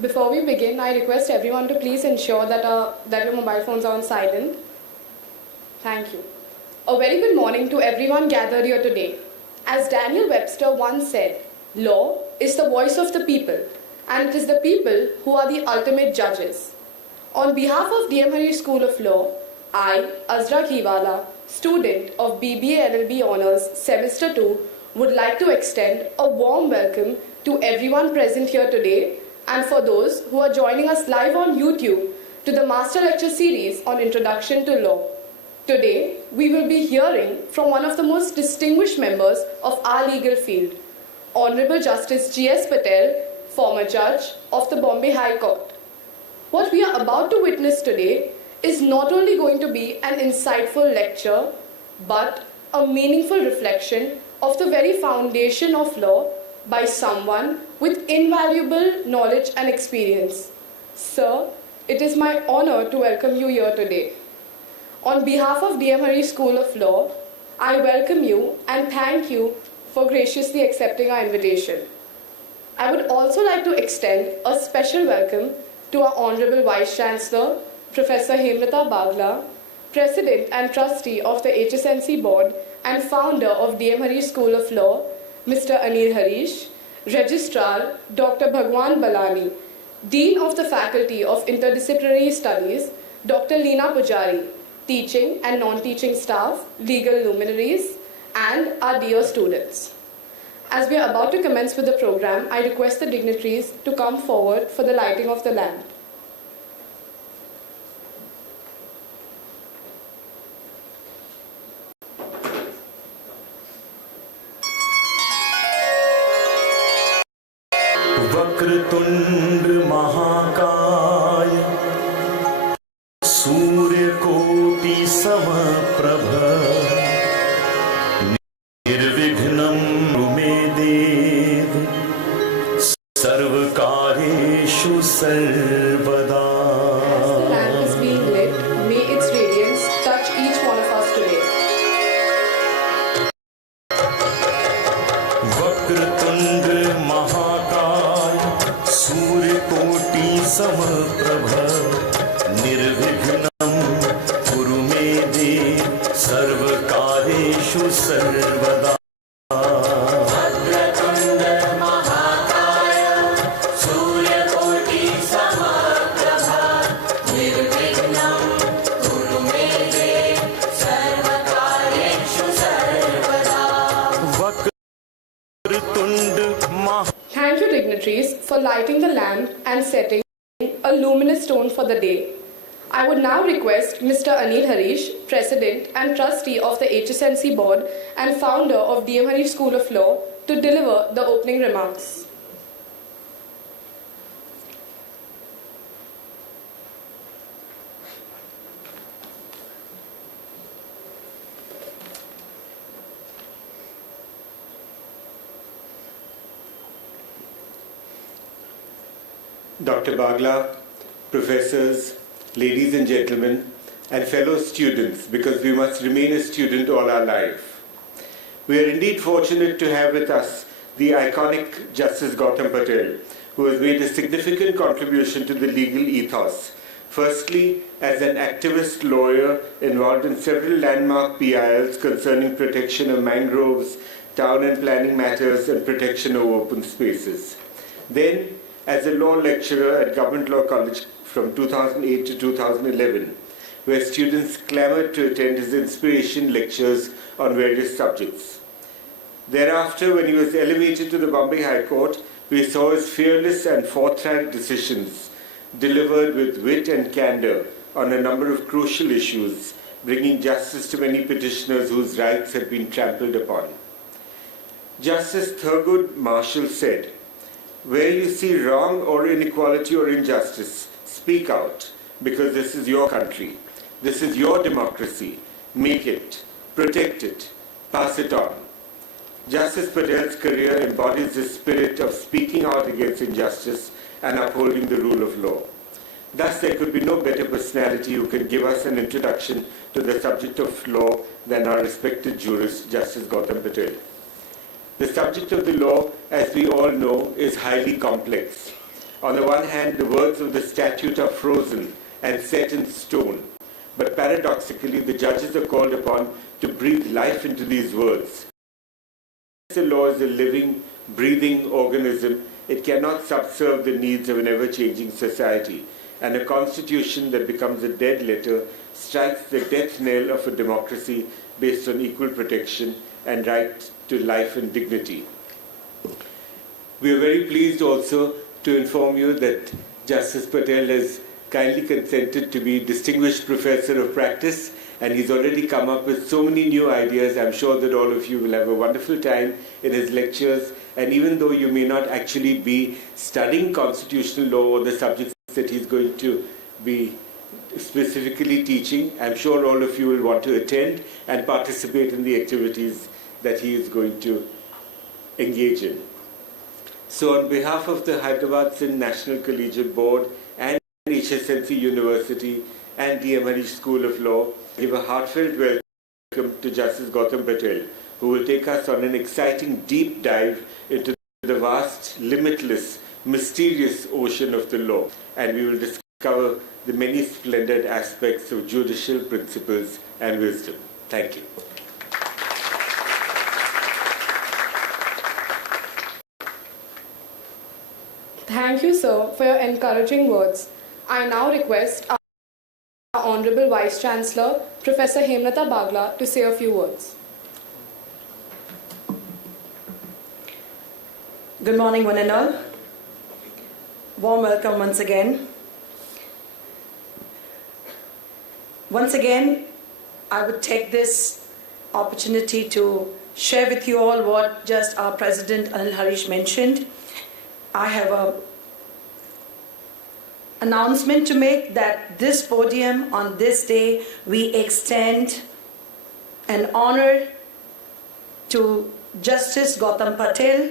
Before we begin, I request everyone to please ensure that your mobile phones are on silent. Thank you. A very good morning to everyone gathered here today. As Daniel Webster once said, law is the voice of the people, and it is the people who are the ultimate judges. On behalf of DM Hari School of Law, I, Azra Kiwala, student of BBA LLB Honours Semester 2, would like to extend a warm welcome to everyone present here today and for those who are joining us live on YouTube to the Master Lecture Series on Introduction to Law. Today, we will be hearing from one of the most distinguished members of our legal field, Honorable Justice G.S. Patel, former judge of the Bombay High Court. What we are about to witness today is not only going to be an insightful lecture, but a meaningful reflection of the very foundation of law by someone with invaluable knowledge and experience. Sir, it is my honor to welcome you here today. On behalf of DM Hari School of Law, I welcome you and thank you for graciously accepting our invitation. I would also like to extend a special welcome to our Honorable Vice Chancellor, Professor Hemlata Bagla, President and Trustee of the HSNC Board and founder of DM Hari School of Law, Mr. Anil Harish, Registrar, Dr. Bhagwan Balani, Dean of the Faculty of Interdisciplinary Studies, Dr. Leena Pujari, teaching and non-teaching staff, legal luminaries, and our dear students. As we are about to commence with the program, I request the dignitaries to come forward for the lighting of the lamp. Vakratunda महाकाय सूर्यकोटि समप्रभ निर्विघ्नं मे देव सर्वकार्येषु सर्वदा. As the lamp is being lit, may its radiance touch each one of us today. Vakratunda महाकाय सूर्यकोटि समप्रभ निर्विघ्नं कुरु मे देव सर्वकार्येषु सर्वदा. Thank you, dignitaries, for lighting the lamp and setting a luminous tone for the day. I would now request Mr. Anil Harish, President and Trustee of the HSNC Board and founder of DM Hari School of Law, to deliver the opening remarks. Dr. Bagla, professors, ladies and gentlemen, and fellow students, because we must remain a student all our life. We are indeed fortunate to have with us the iconic Justice Gautam Patel, who has made a significant contribution to the legal ethos. Firstly, as an activist lawyer involved in several landmark PILs concerning protection of mangroves, town and planning matters, and protection of open spaces. Then, as a law lecturer at Government Law College from 2008 to 2011, where students clamored to attend his inspiration lectures on various subjects. Thereafter, when he was elevated to the Bombay High Court, we saw his fearless and forthright decisions delivered with wit and candor on a number of crucial issues, bringing justice to many petitioners whose rights had been trampled upon. Justice Thurgood Marshall said, "Where you see wrong or inequality or injustice, speak out, because this is your country. This is your democracy. Make it, protect it, pass it on." Justice Patel's career embodies the spirit of speaking out against injustice and upholding the rule of law. Thus, there could be no better personality who can give us an introduction to the subject of law than our respected jurist, Justice Gautam Patel. The subject of the law, as we all know, is highly complex. On the one hand, the words of the statute are frozen and set in stone, but paradoxically, the judges are called upon to breathe life into these words. The law is a living, breathing organism. It cannot subserve the needs of an ever-changing society, and a constitution that becomes a dead letter strikes the death knell of a democracy based on equal protection and right to life and dignity. We are very pleased also to inform you that Justice Patel has kindly consented to be Distinguished Professor of Practice, and he's already come up with so many new ideas. I'm sure that all of you will have a wonderful time in his lectures, and even though you may not actually be studying constitutional law or the subjects that he's going to be specifically teaching, I'm sure all of you will want to attend and participate in the activities that he is going to engage in. So on behalf of the Hyderabad Sindh National Collegiate Board and HSNC University and D.M. Harish School of Law, I give a heartfelt welcome to Justice Gautam Patel, who will take us on an exciting deep dive into the vast, limitless, mysterious ocean of the law, and we will discover the many splendid aspects of judicial principles and wisdom. Thank you. Thank you, sir, for your encouraging words. I now request our Honorable Vice Chancellor, Professor Hemlata Bagla, to say a few words. Good morning, one and all. Warm welcome once again. Once again, I would take this opportunity to share with you all what just our President Anil Harish mentioned. I have an announcement to make that this podium on this day, we extend an honor to Justice Gautam Patel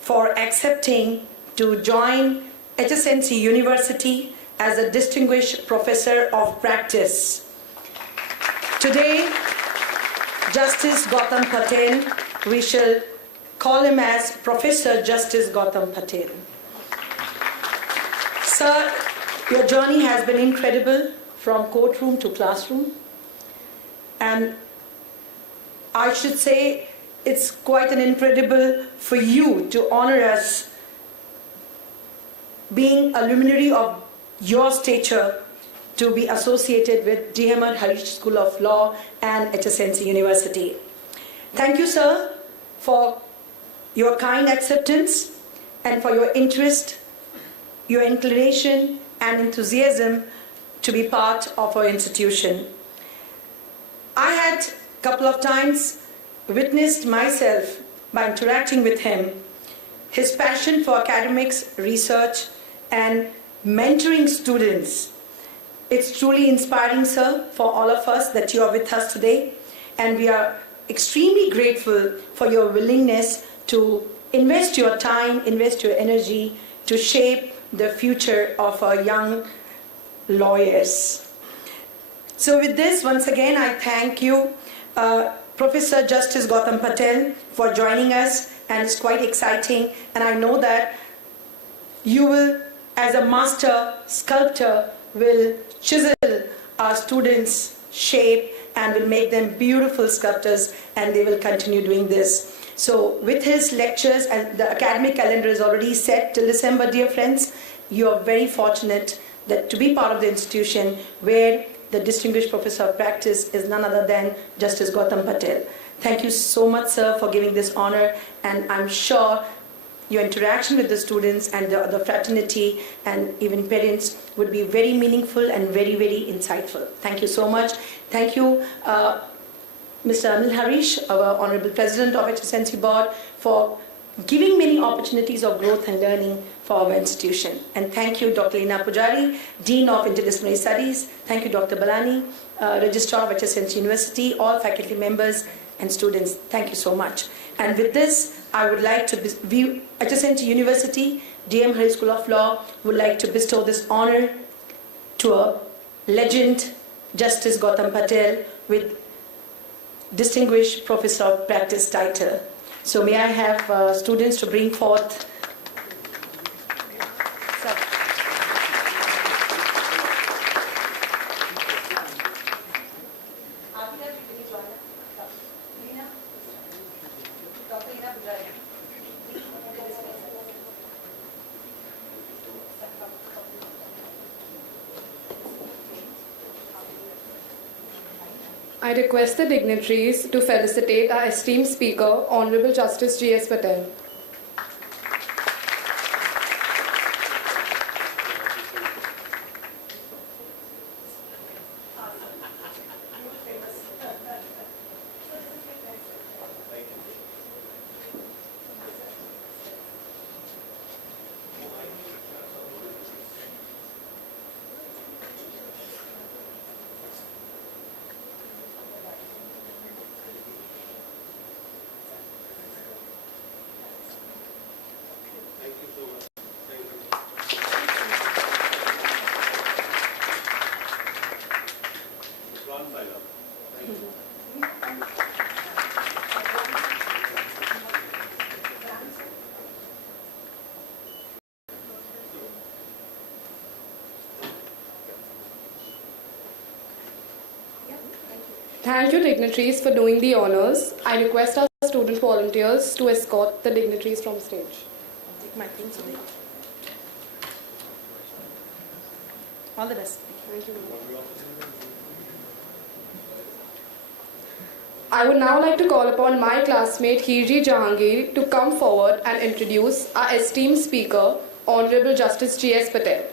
for accepting to join HSNC University as a Distinguished Professor of Practice. Today, Justice Gautam Patel, we shall call him as Professor Justice Gautam Patel. Sir, your journey has been incredible from courtroom to classroom, and I should say it's quite an incredible for you to honor us being a luminary of your stature to be associated with D.M. Harish School of Law and HSNC University. Thank you, sir, for your kind acceptance and for your interest, your inclination and enthusiasm to be part of our institution. I had a couple of times witnessed myself by interacting with him, his passion for academics, research and mentoring students. It's truly inspiring, sir, for all of us that you are with us today, and we are extremely grateful for your willingness to invest your time, invest your energy to shape the future of our young lawyers. So with this, once again, I thank you, Professor Justice Gautam Patel, for joining us, and it's quite exciting, and I know that you will, as a master sculptor, will chisel our students' shape and will make them beautiful sculptors, and they will continue doing this. So with his lectures, and the academic calendar is already set till December, dear friends, you are very fortunate that to be part of the institution where the distinguished professor of practice is none other than Justice Gautam Patel. Thank you so much, sir, for giving this honor, and I'm sure your interaction with the students and the fraternity and even parents would be very meaningful and very, very insightful. Thank you so much. Thank you, Mr. Anil Harish, our Honorable President of HSNC Board, for giving many opportunities of growth and learning for our institution. And thank you, Dr. Leena Pujari, Dean of Interdisciplinary Studies. Thank you, Dr. Balani, Registrar of HSNC University, all faculty members and students. Thank you so much. And with this, I would like to view HSNC University, DM Hari School of Law, would like to bestow this honor to a legend, Justice Gautam Patel, with Distinguished Professor of Practice title. So may I have students to bring forth. I request the dignitaries to felicitate our esteemed speaker, Honorable Justice G.S. Patel. Thank you, dignitaries, for doing the honors. I request our student volunteers to escort the dignitaries from stage. I'll take my things away. All the best. Thank you. I would now like to call upon my classmate Hirji Jahangir to come forward and introduce our esteemed speaker, Honorable Justice G.S. Patel.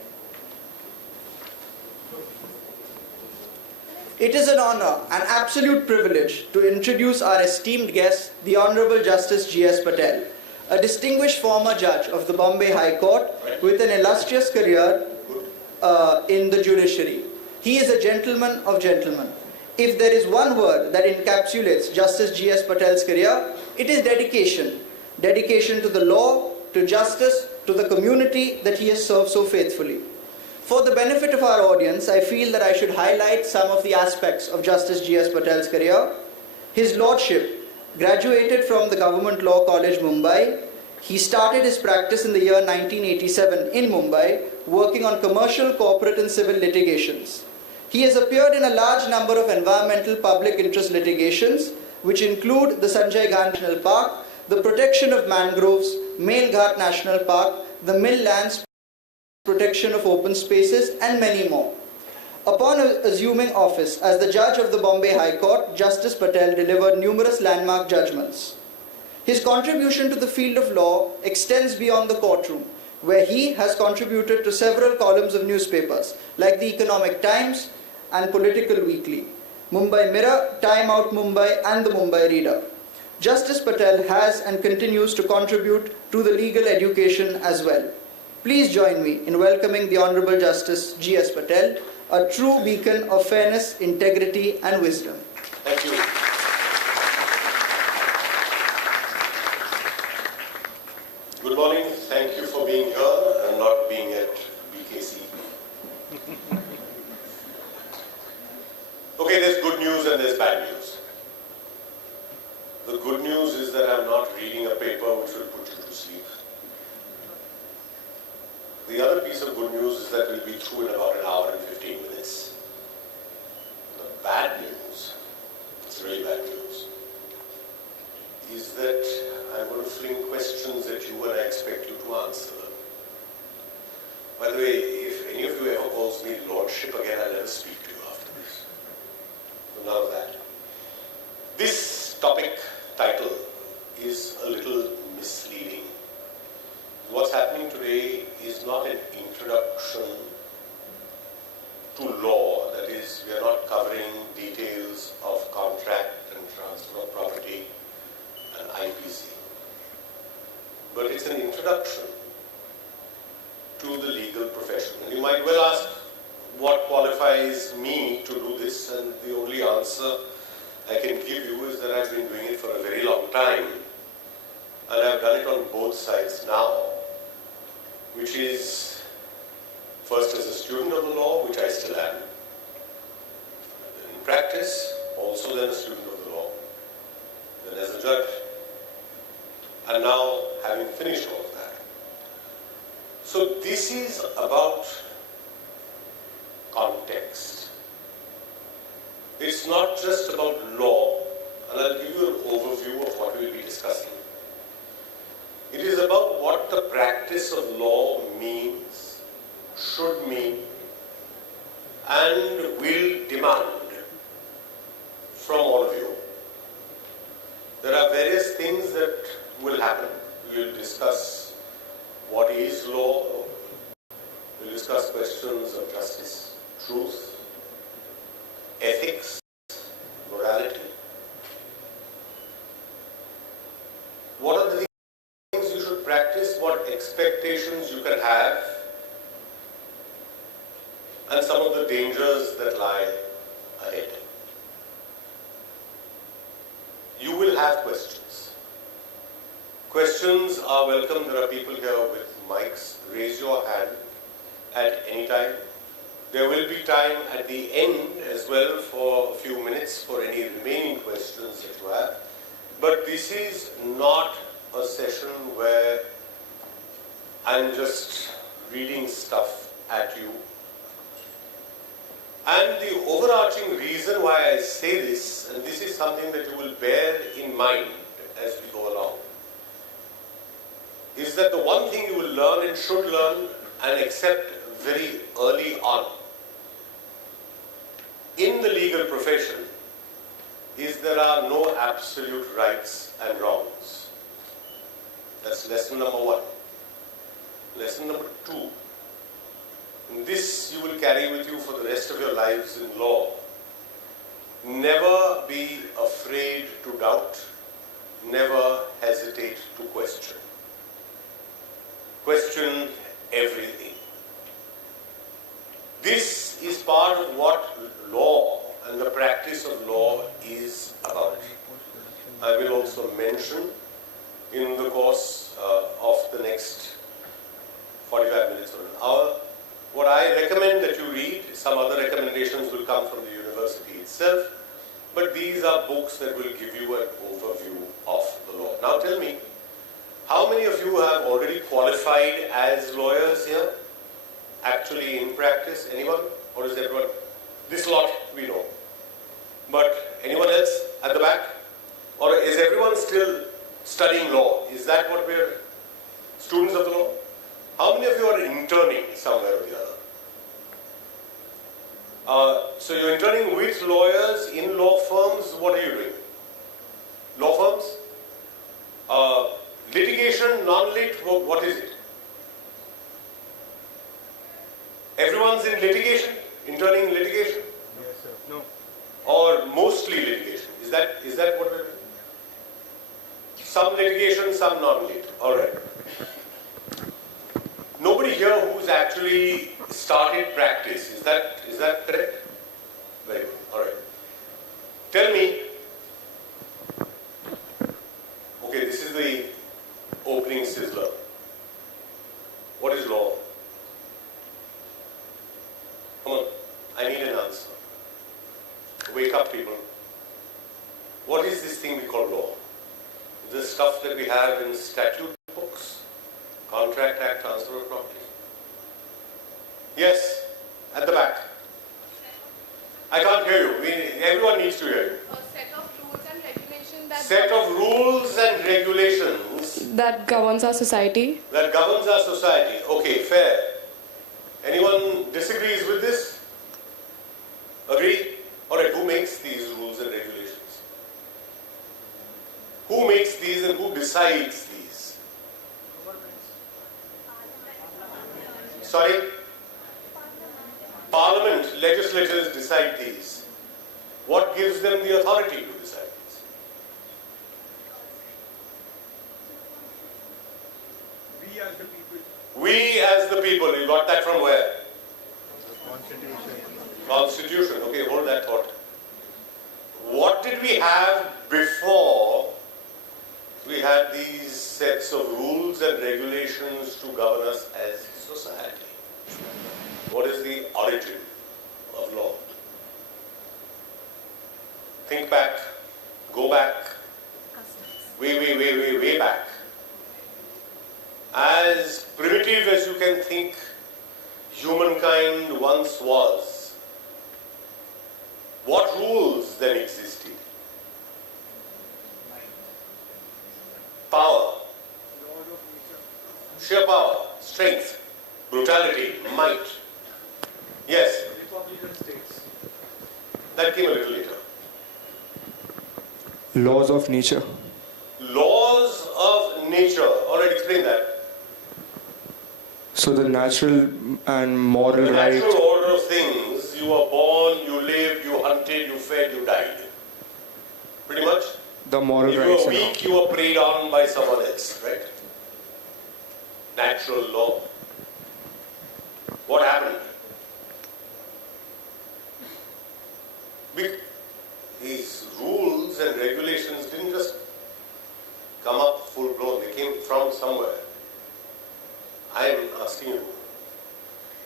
It is an honor and absolute privilege to introduce our esteemed guest, the Honorable Justice G.S. Patel, a distinguished former judge of the Bombay High Court with an illustrious career in the judiciary. He is a gentleman of gentlemen. If there is one word that encapsulates Justice G.S. Patel's career, it is dedication. Dedication to the law, to justice, to the community that he has served so faithfully. For the benefit of our audience, I feel that I should highlight some of the aspects of Justice G.S. Patel's career. His Lordship graduated from the Government Law College, Mumbai. He started his practice in the year 1987 in Mumbai, working on commercial, corporate and civil litigations. He has appeared in a large number of environmental public interest litigations, which include the Sanjay Gandhi National Park, the protection of mangroves, Mail Ghat National Park, the mill lands, protection of open spaces, and many more. Upon assuming office as the judge of the Bombay High Court, Justice Patel delivered numerous landmark judgments. His contribution to the field of law extends beyond the courtroom, where he has contributed to several columns of newspapers like the Economic Times and Political Weekly, Mumbai Mirror, Time Out Mumbai, and the Mumbai Reader. Justice Patel has and continues to contribute to the legal education as well. Please join me in welcoming the Honorable Justice G.S. Patel, a true beacon of fairness, integrity, and wisdom. Thank you. Good morning. Thank you for being here and not being at The good news is that I'm not reading a paper which will put you to sleep. The other piece of good news is that we'll be through in about an hour and 15 minutes. The bad news, it's really bad news, is that I'm going to fling questions at you and I expect you to answer them. By the way, if any of you ever calls me Lordship again, I'll never speak to you after this. So none of that. This topic title is a little misleading. What's happening today is not an introduction to law, that is, we are not covering details of contract and transfer of property and IPC. But it's an introduction to the legal profession. And you might well ask, what qualifies me to do this? And the only answer I can give you is that I've been doing it for a very long time. And I've done it on both sides now, which is first as a student of the law, which I still am, then in practice, also then a student of the law, then as a judge, and now having finished all of that. So this is about context. It's not just about law, and I'll give you an overview of what we'll be discussing. It is about what the practice of law means, should mean, and will demand from all of you. There are various things that will happen. We'll discuss what is law. We'll discuss questions of justice, truth, ethics, morality. What are the things you should practice, what expectations you can have, and some of the dangers that lie ahead. You will have questions. Questions are welcome. There are people here with mics. Raise your hand at any time. There will be time at the end as well for a few minutes for any remaining questions that you have. But this is not a session where I'm just reading stuff at you. And the overarching reason why I say this, and this is something that you will bear in mind as we go along, is that the one thing you will learn and should learn and accept very early on in the legal profession is there are no absolute rights and wrongs. That's lesson number one. Lesson number two. And this you will carry with you for the rest of your lives in law. Never be afraid to doubt. Never hesitate to question. Question everything. This is part of what law and the practice of law is about. I will also mention in the course of the next 45 minutes or an hour what I recommend that you read. Some other recommendations will come from the university itself, but these are books that will give you an overview of the law. Now tell me, how many of you have already qualified as lawyers here? Actually in practice? Anyone? Or is everyone? This lot we know. But anyone else at the back? Or is everyone still studying law? Is that what we're students of the law? How many of you are interning somewhere or the other? So you're interning with lawyers in law firms. What are you doing? Law firms? Litigation, non-lit, what is it? Everyone's in litigation? Interning in litigation? Yes, sir. No. Or mostly litigation? Is that what we're doing? Some litigation, some non-lit. All right. Nobody here who's actually started practice. Is that correct? Very good. All right. Tell me. Okay, this is the opening sizzler. What is law? Come on. I need an answer. Wake up, people. What is this thing we call law? the stuff that we have in statute books, Contract Act, Transfer of Property. Yes, at the back. I can't hear you. Everyone needs to hear you. A set of rules and regulations that Set of rules and regulations that governs our society. that governs our society. Okay, fair. Anyone disagrees with this? Agree? Alright, who makes these rules and regulations? Who makes these and who decides these? Sorry? Parliament, legislators decide these. What gives them the authority to decide these? We as the people. We as the people. You got that from where? Constitution. Constitution. Okay, hold that thought. What did we have before we had these sets of rules and regulations to govern us as society? What is the origin of law? Think back, go back, way back. As primitive as you can think humankind once was, what rules then existed? Power, sheer power, strength, brutality, might. Yes? Republican states. That came a little later. Laws of nature. Laws of nature. Alright, explain that. So the natural and moral The right. natural order of things, you were born, you lived, you hunted, you fed, you died. Pretty much. The moral If you rights were and all. weak, you were preyed on by someone else, right? Natural law. What happened? These rules and regulations didn't just come up full blown, they came from somewhere. I am asking you,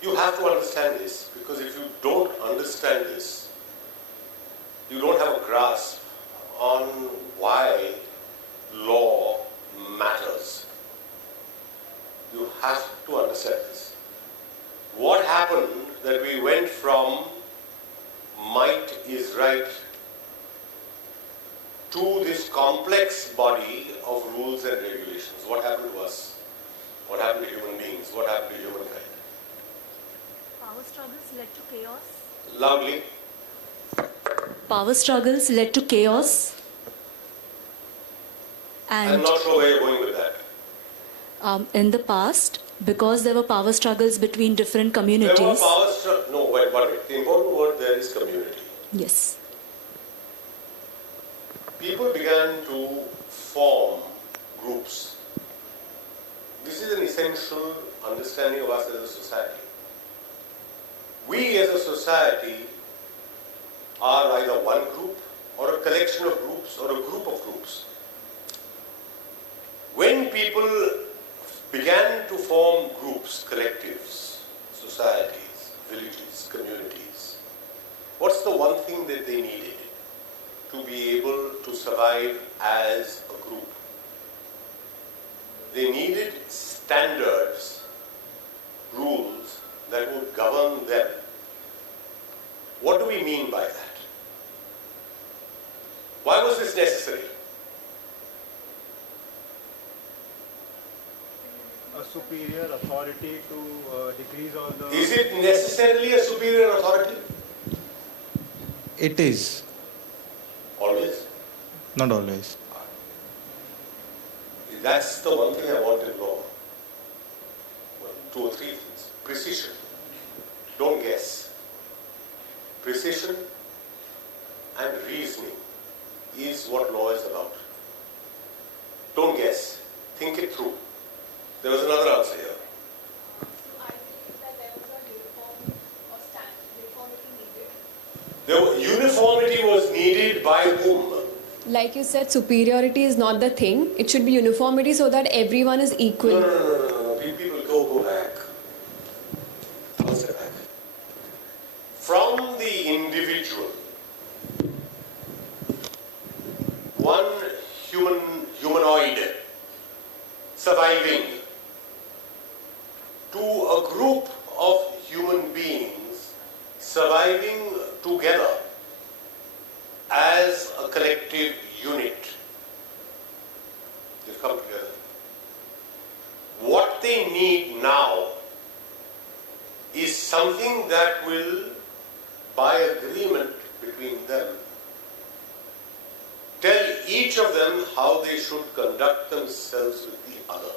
you have to understand this, because if you don't understand this, you don't have a grasp on why law matters. You have to understand this. What happened that we went from might is right to this complex body of rules and regulations? What happened to us? What happened to human beings? What happened to humankind? Power struggles led to chaos. Loudly. Power struggles led to chaos. I'm And not sure where you're going with that. in the past, because there were power struggles between different There were communities. power struggles. No, wait. The important word there is community. Yes. People began to form groups. This is an essential understanding of us as a society. We as a society are either one group or a collection of groups or a group of groups. When people began to form groups, collectives, societies, villages, communities, what's the one thing that they needed to be able to survive as a group? They needed standards, rules that would govern them. What do we mean by that? Why was this necessary? A superior authority to decrease all the... Is it necessarily a superior authority? It is. Always. Not always. That's the one thing I want in law. Well, 2 or 3 things. Precision. Don't guess. Precision and reasoning is what law is about. Don't guess. Think it through. There was another answer here. So I believe that there was a uniform or uniformity needed. Uniformity was needed by whom? Like you said, superiority is not the thing. It should be uniformity so that everyone is equal. No. People go back. One step back. From the individual, one humanoid surviving to a group of human beings surviving together as a collective unit. They've come together. What they need now is something that will, by agreement between them, tell each of them how they should conduct themselves with the other.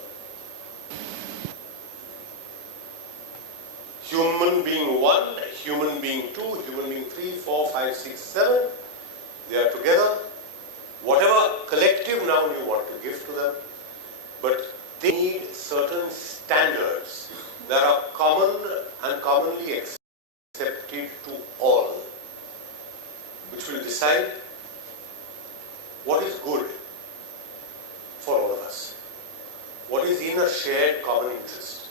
Human being 1, human being 2, human being 3, 4, 5, 6, 7, they are together. Whatever collective noun you want to give to them, but they need certain standards that are common and commonly accepted to all, which will decide what is good for all of us, what is in a shared common interest,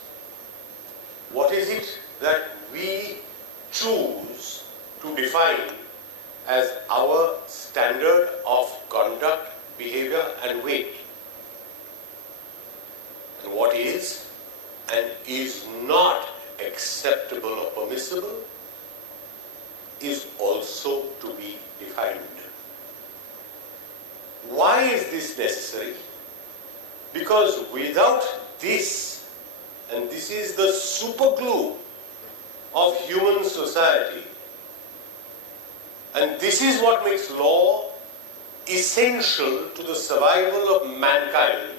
what is it that we choose to define as our standard of conduct, behavior and weight, and what is and is not acceptable or permissible is also to be defined. Why is this necessary? Because without this, and this is the super glue of human society, and this is what makes law essential to the survival of mankind,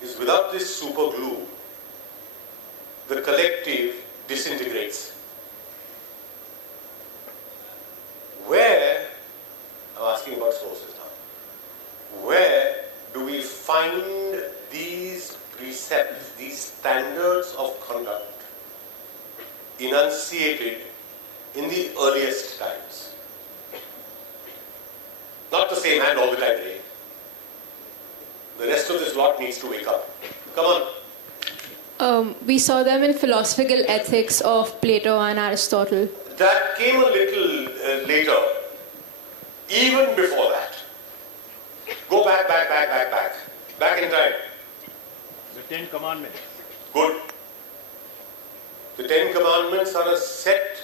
is without this super glue, the collective disintegrates. Where, I'm asking about sources now, where do we find these precepts, these standards of conduct enunciated in the earliest times? Not the same hand all the time, Ray. The rest of this lot needs to wake up. Come on. We saw them in philosophical ethics of Plato and Aristotle. That came a little later. Even before that. Go back in time. The 10 Commandments. Good. The 10 Commandments are a set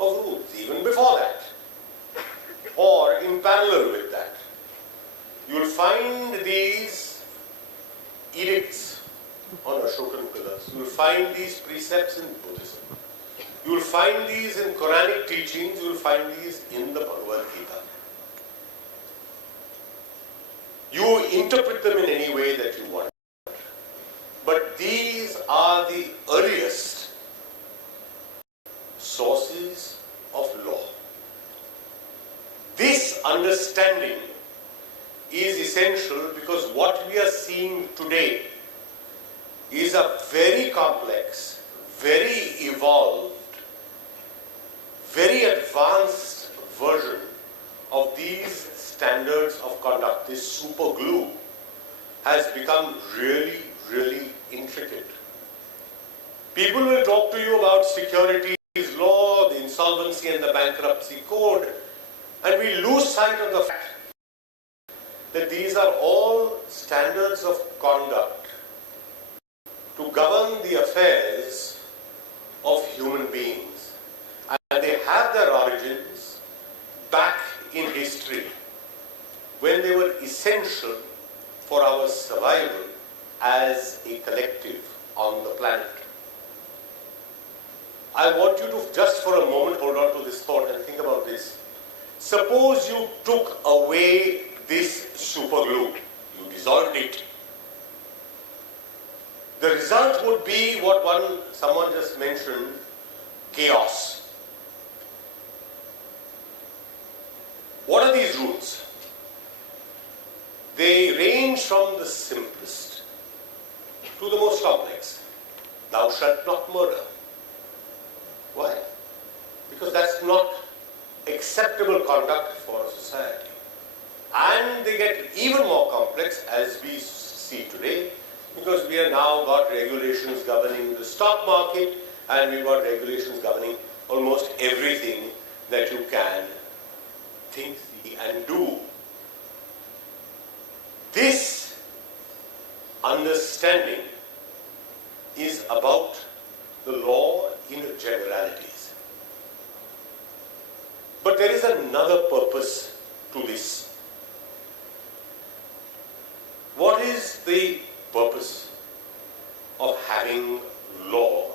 of rules, even before that. Or in parallel with that. You will find these edicts on Ashokan pillars. You will find these precepts in Buddhism. You will find these in Quranic teachings. You will find these in the Bhagavad Gita. You interpret them in any way that you want. But these are the earliest sources of law. This understanding is essential because what we are seeing today is a very complex, very evolved, very advanced version of these standards of conduct. This super glue has become really, really intricate. People will talk to you about securities law, the insolvency and the bankruptcy code, and we lose sight of the fact that these are all standards of conduct to govern the affairs of human beings. And they have their origins back in history when they were essential for our survival as a collective on the planet. I want you to just for a moment hold on to this thought and think about this. Suppose you took away this super glue, you dissolved it. The result would be what someone just mentioned, chaos. What are these rules? They range from the simplest to the most complex. Thou shalt not murder. Why? Because that's not acceptable conduct for a society. And they get even more complex as we see today, because we have now got regulations governing the stock market, and we've got regulations governing almost everything that you can think, see and do. This understanding is about the law in generalities. But there is another purpose to this. What is the purpose of having law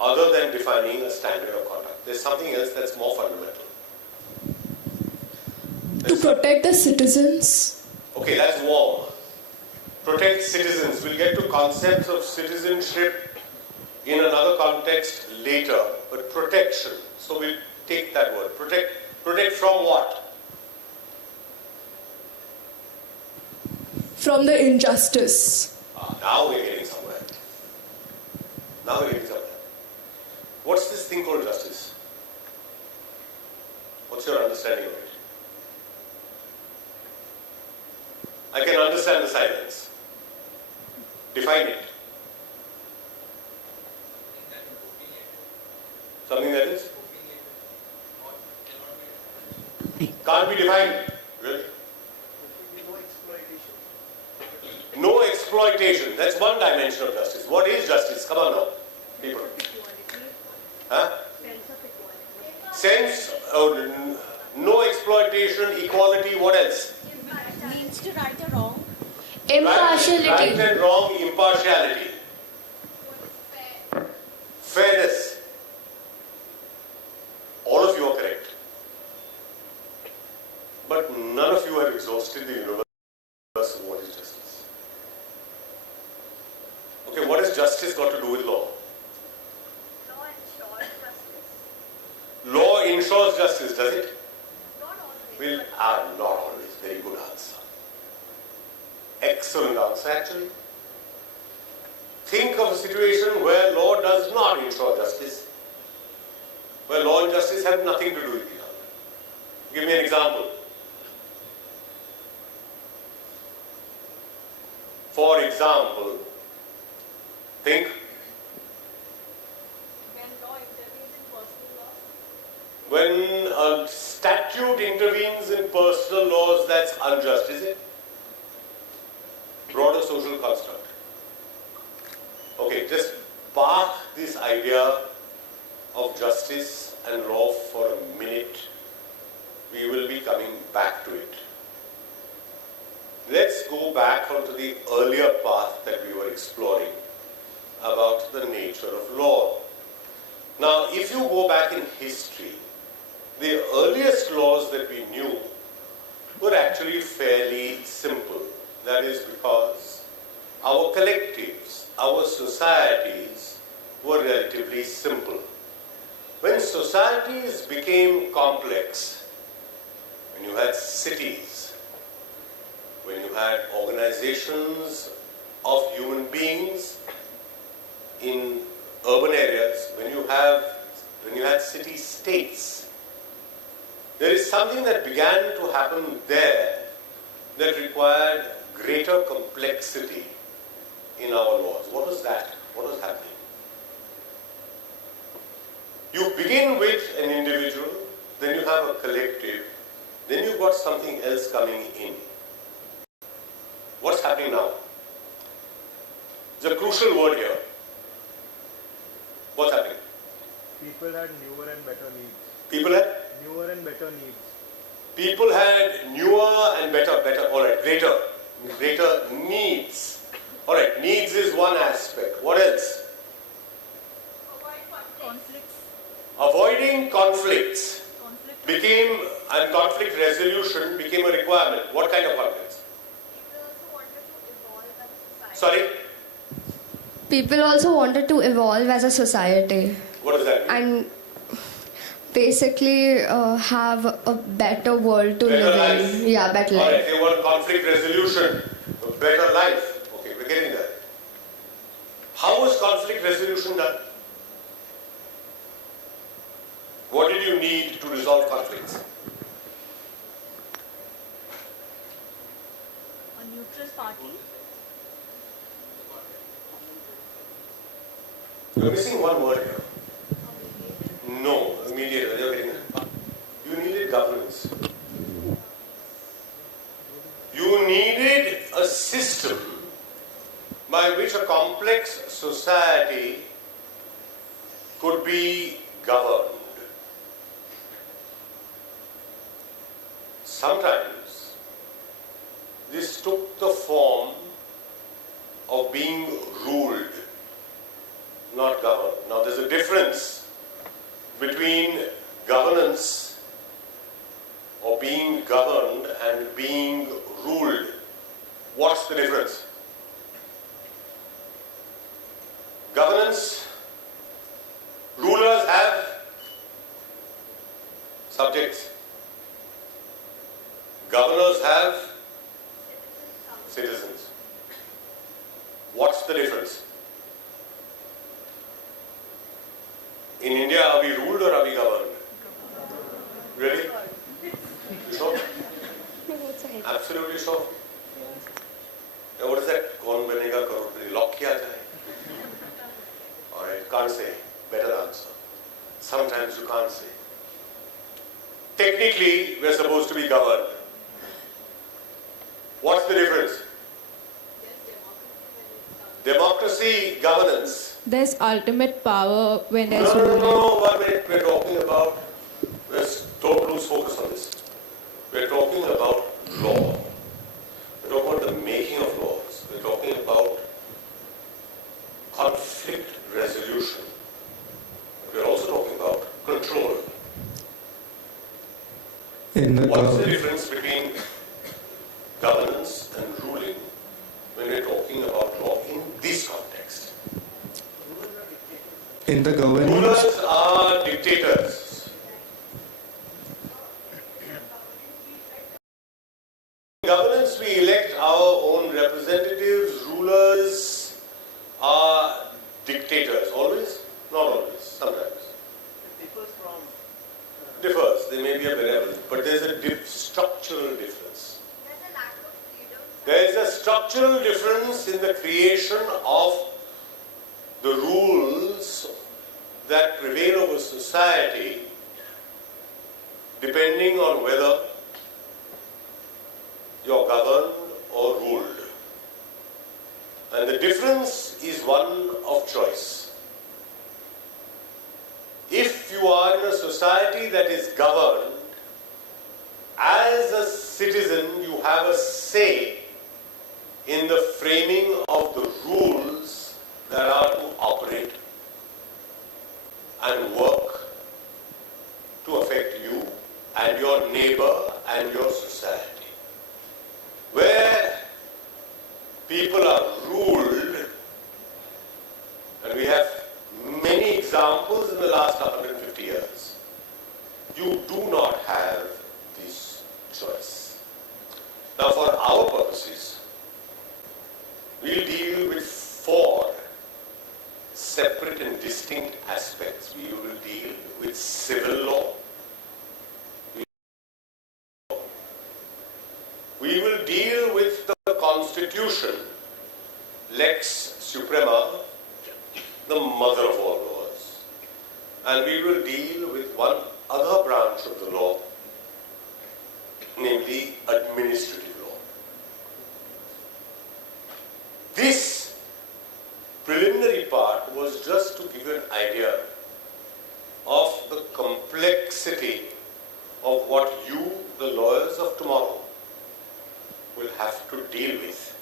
other than defining a standard of conduct? There's something else that's more fundamental. To protect the citizens. Okay, that's warm. Protect citizens. We'll get to concepts of citizenship in another context later, but protection. So we'll take that word. Protect. Protect from what? From the injustice. Now we're getting somewhere. Now we're getting somewhere. What's this thing called justice? What's your understanding of it? I can understand the silence. Define it. Something that is? Can't be defined. Really? No exploitation. That's one dimension of justice. What is justice? Come on now, people. Huh? Sense of no exploitation, equality, what else? Means to right or wrong. Impartiality. Right and wrong, impartiality. Fairness. All of you are correct. But none of you have exhausted the universe of what is justice. Okay, what has justice got to do with law? Law ensures justice, does it? Well, not always. Very good answer. Excellent answer, actually. Think of a situation where law does not ensure justice, where law and justice have nothing to do with each other. Give me an example. For example, think. When a statute intervenes in personal laws, that's unjust, is it? Broader social construct. Okay, just park this idea of justice and law for a minute. We will be coming back to it. Let's go back onto the earlier path that we were exploring about the nature of law. Now, if you go back in history, the earliest laws that we knew were actually fairly simple. That is because our collectives, our societies were relatively simple. When societies became complex, when you had cities, when you had organizations of human beings in urban areas, when you had city-states, there is something that began to happen there that required greater complexity in our laws. What was that? What was happening? You begin with an individual, then you have a collective, then you've got something else coming in. What's happening now? It's a crucial word here. What's happening? People had newer and better needs. People had? Newer and better needs. People had newer and better, all right, greater needs. All right, needs is one aspect. What else? Avoiding conflicts became, and conflict resolution became a requirement. What kind of conflicts? Sorry? People also wanted to evolve as a society. What does that mean? And basically have a better world to live life. in. Yeah, better All life. right, they want conflict resolution, a better life. Okay, we're getting there. How was conflict resolution done? What did you need to resolve conflicts? A neutral party. You're missing one word here. No, mediator. You're getting it. You needed governance. You needed a system by which a complex society could be governed. Sometimes this took the form of being ruled, not governed. Now there's a difference between governance or being governed and being ruled. What's the difference? Governance, rulers have subjects. Governors have citizens. What's the difference? In India, are we ruled or are we governed? Really? You sure? Absolutely sure. Now what is that? Kaun banega crorepati? Lock kiya jaye? Alright, can't say. Better answer. Sometimes you can't say. Technically, we are supposed to be governed. What's the difference? Democracy, governance. There's ultimate power when there's No, 1 minute. We're talking about, don't lose focus on this. We're talking about law. We're talking about the making of laws. We're talking about conflict resolution. We're also talking about control. What's the difference between governance and ruling when we're talking about law in this context? In the governance, Rulers are dictators. In governance, we elect our own representatives. Rulers are dictators. Always? Not always. Sometimes. Differs. They may be a benevolent, but there's a structural difference. There is a structural difference in the creation of the rules that prevail over society, depending on whether you're governed or ruled. And the difference is one of choice. If you are in a society that is governed, as a citizen you have a say in the framing of the rules that are to operate and work to affect you and your neighbor and your society. Where people are ruled, and we have many examples in the last 150 years, you do not have this choice. Now for our purposes, we'll deal with 4 separate and distinct aspects. We will deal with civil law. We will deal with the Constitution, Lex Suprema, the mother of all laws. And we will deal with one other branch of the law, namely administrative law. This preliminary part was just to give you an idea of the complexity of what you, the lawyers of tomorrow, will have to deal with,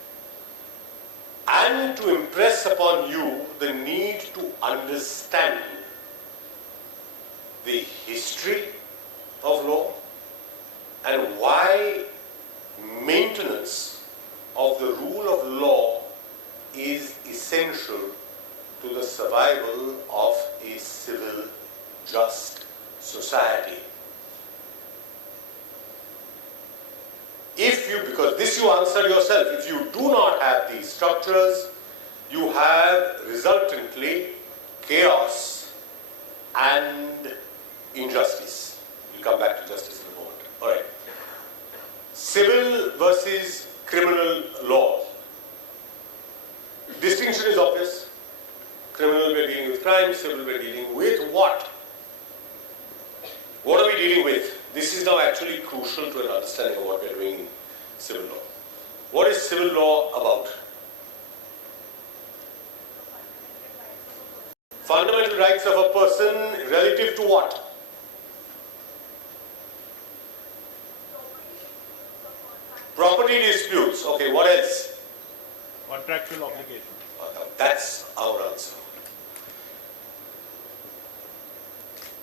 and to impress upon you the need to understand the history of law and why maintenance of the rule of law is essential to the survival of a civil, just society. Because this you answer yourself, if you do not have these structures, you have resultantly chaos and injustice. We'll come back to justice in a moment. All right. Civil versus criminal law. Distinction is obvious. Criminal, we're dealing with crime. Civil, we're dealing with what? What are we dealing with? This is now actually crucial to an understanding of what we're doing in civil law. What is civil law about? Fundamental rights of a person relative to what? Property disputes. Okay, what else? Contractual obligation. That's our answer.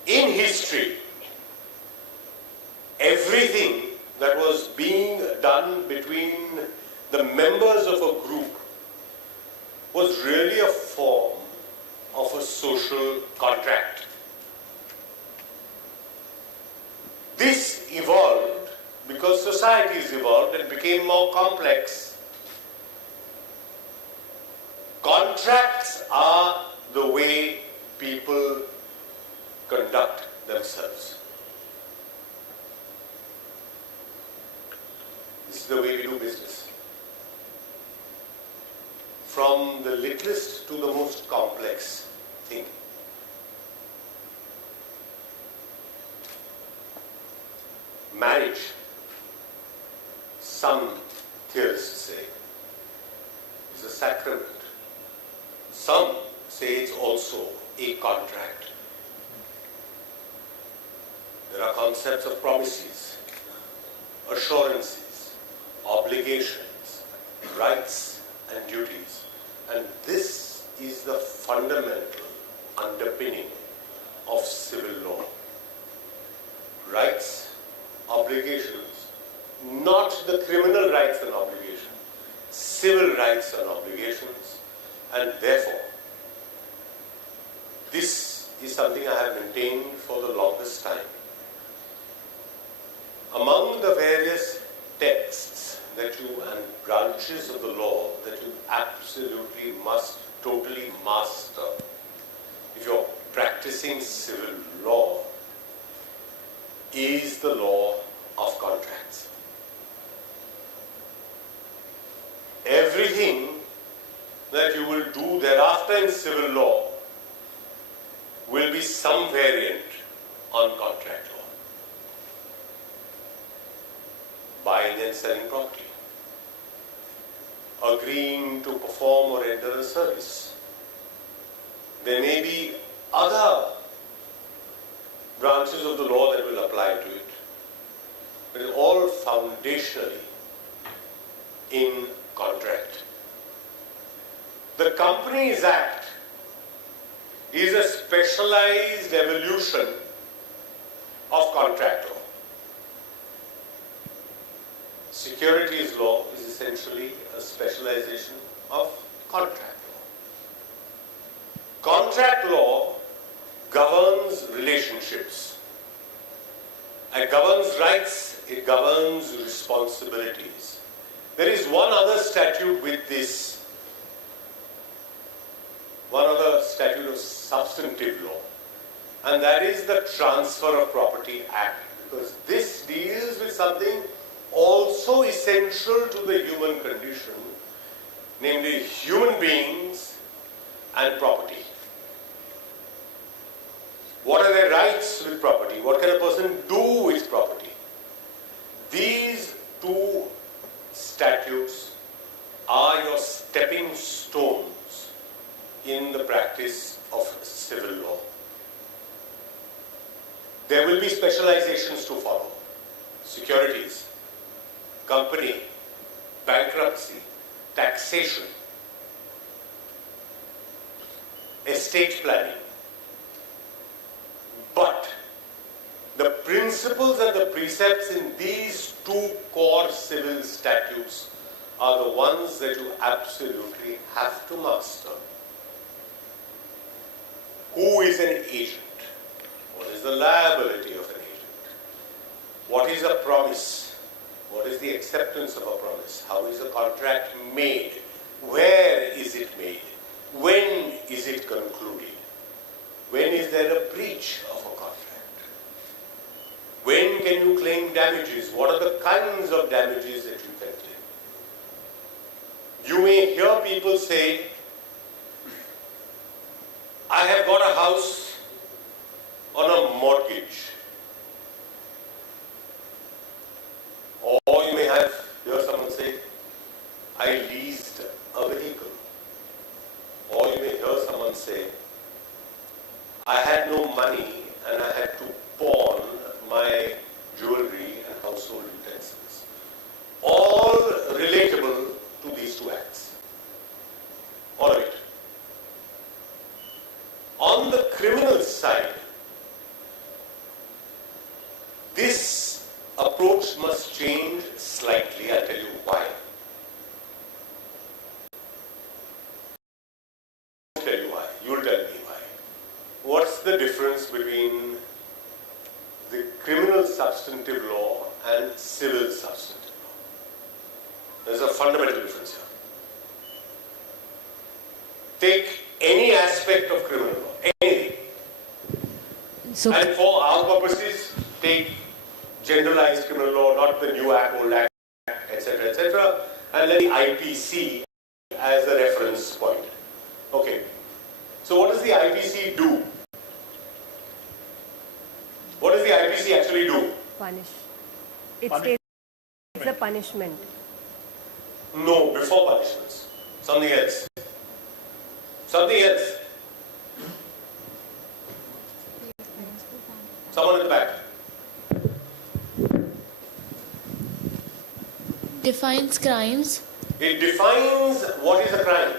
In history, everything that was being done between the members of a group was really a form of a social contract. This evolved because societies evolved and became more complex. Contracts are the way people conduct themselves. This is the way we do business. From the littlest to the most complex thing. Marriage, some theorists say, is a sacrament. Some say it's also a contract. There are concepts of promises, assurances, obligations, rights and duties. And this is the fundamental underpinning of civil law. Rights, obligations, not the criminal rights and obligations, civil rights and obligations, and therefore, this is something I have maintained for the longest time. Among the various texts that you and branches of the law that you absolutely must totally master if you're practicing civil law is the law of contracts. Everything that you will do thereafter in civil law will be some variant on contract law. Buying and selling property, agreeing to perform or render a service. There may be other branches of the law that will apply to it, but it's all foundationally in contract. The Companies Act is a specialized evolution of contract law. Securities law is essentially a specialization of contract law. Contract law governs relationships. It governs rights, it governs responsibilities. There is one other statute with this, one other statute of substantive law, and that is the Transfer of Property Act, because this deals with something also essential to the human condition, namely human beings and property. What are their rights with property? What can a person do with property? These two statutes are your stepping stones in the practice of civil law. There will be specializations to follow. Securities, company, bankruptcy, taxation, estate planning. But the principles and the precepts in these two core civil statutes are the ones that you absolutely have to master. Who is an agent? What is the liability of an agent? What is a promise? What is the acceptance of a promise? How is a contract made? Where is it made? When is it concluded? When is there a breach of a contract? When can you claim damages? What are the kinds of damages that you can claim? You may hear people say, I have got a house on a mortgage. Or you may hear someone say, I leased a vehicle. Or you may hear someone say, I had no money and I had to pawn my jewelry and household utensils. All relatable to these two acts. All of it. On the criminal side, this approach must change slightly. I'll tell you why. I'll tell you why. You'll tell me why. What's the difference between the criminal substantive law and civil substantive law? There's a fundamental difference here. Take any aspect of criminal law, anything. And for our purposes, take generalized criminal law, not the new act, old act, etc., and let the IPC as a reference point. Okay. So what does the IPC do? What does the IPC actually do? Punish. It states it's a punishment. No, before punishments. Something else. Something else. Someone in the back. Defines crimes. It defines what is a crime.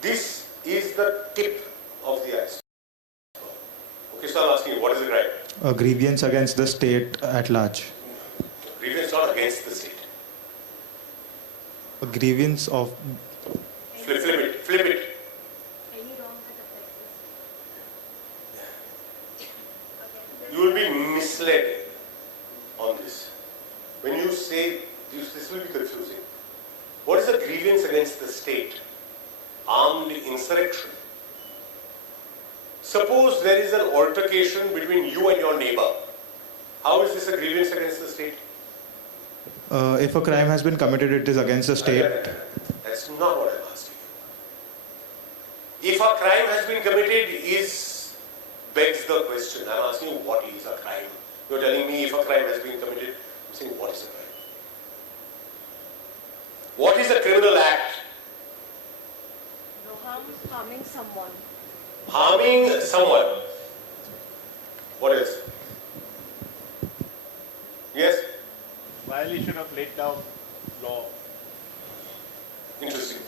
This is the tip of the iceberg. Okay, so I'm asking you, what is a crime? A grievance against the state at large. Grievance not against the state. A grievance of... Flip it. You will be misled on this. When you say, this will be confusing. What is a grievance against the state? Armed insurrection. Suppose there is an altercation between you and your neighbor. How is this a grievance against the state? If a crime has been committed, it is against the state. That's not what I'm asking you. If a crime has been committed, begs the question. I'm asking you, what is a crime? You're telling me if a crime has been committed. I'm saying, what is a crime? What is a criminal act? No harming someone. Harming someone. What else? Yes? Violation of laid down law. Interesting.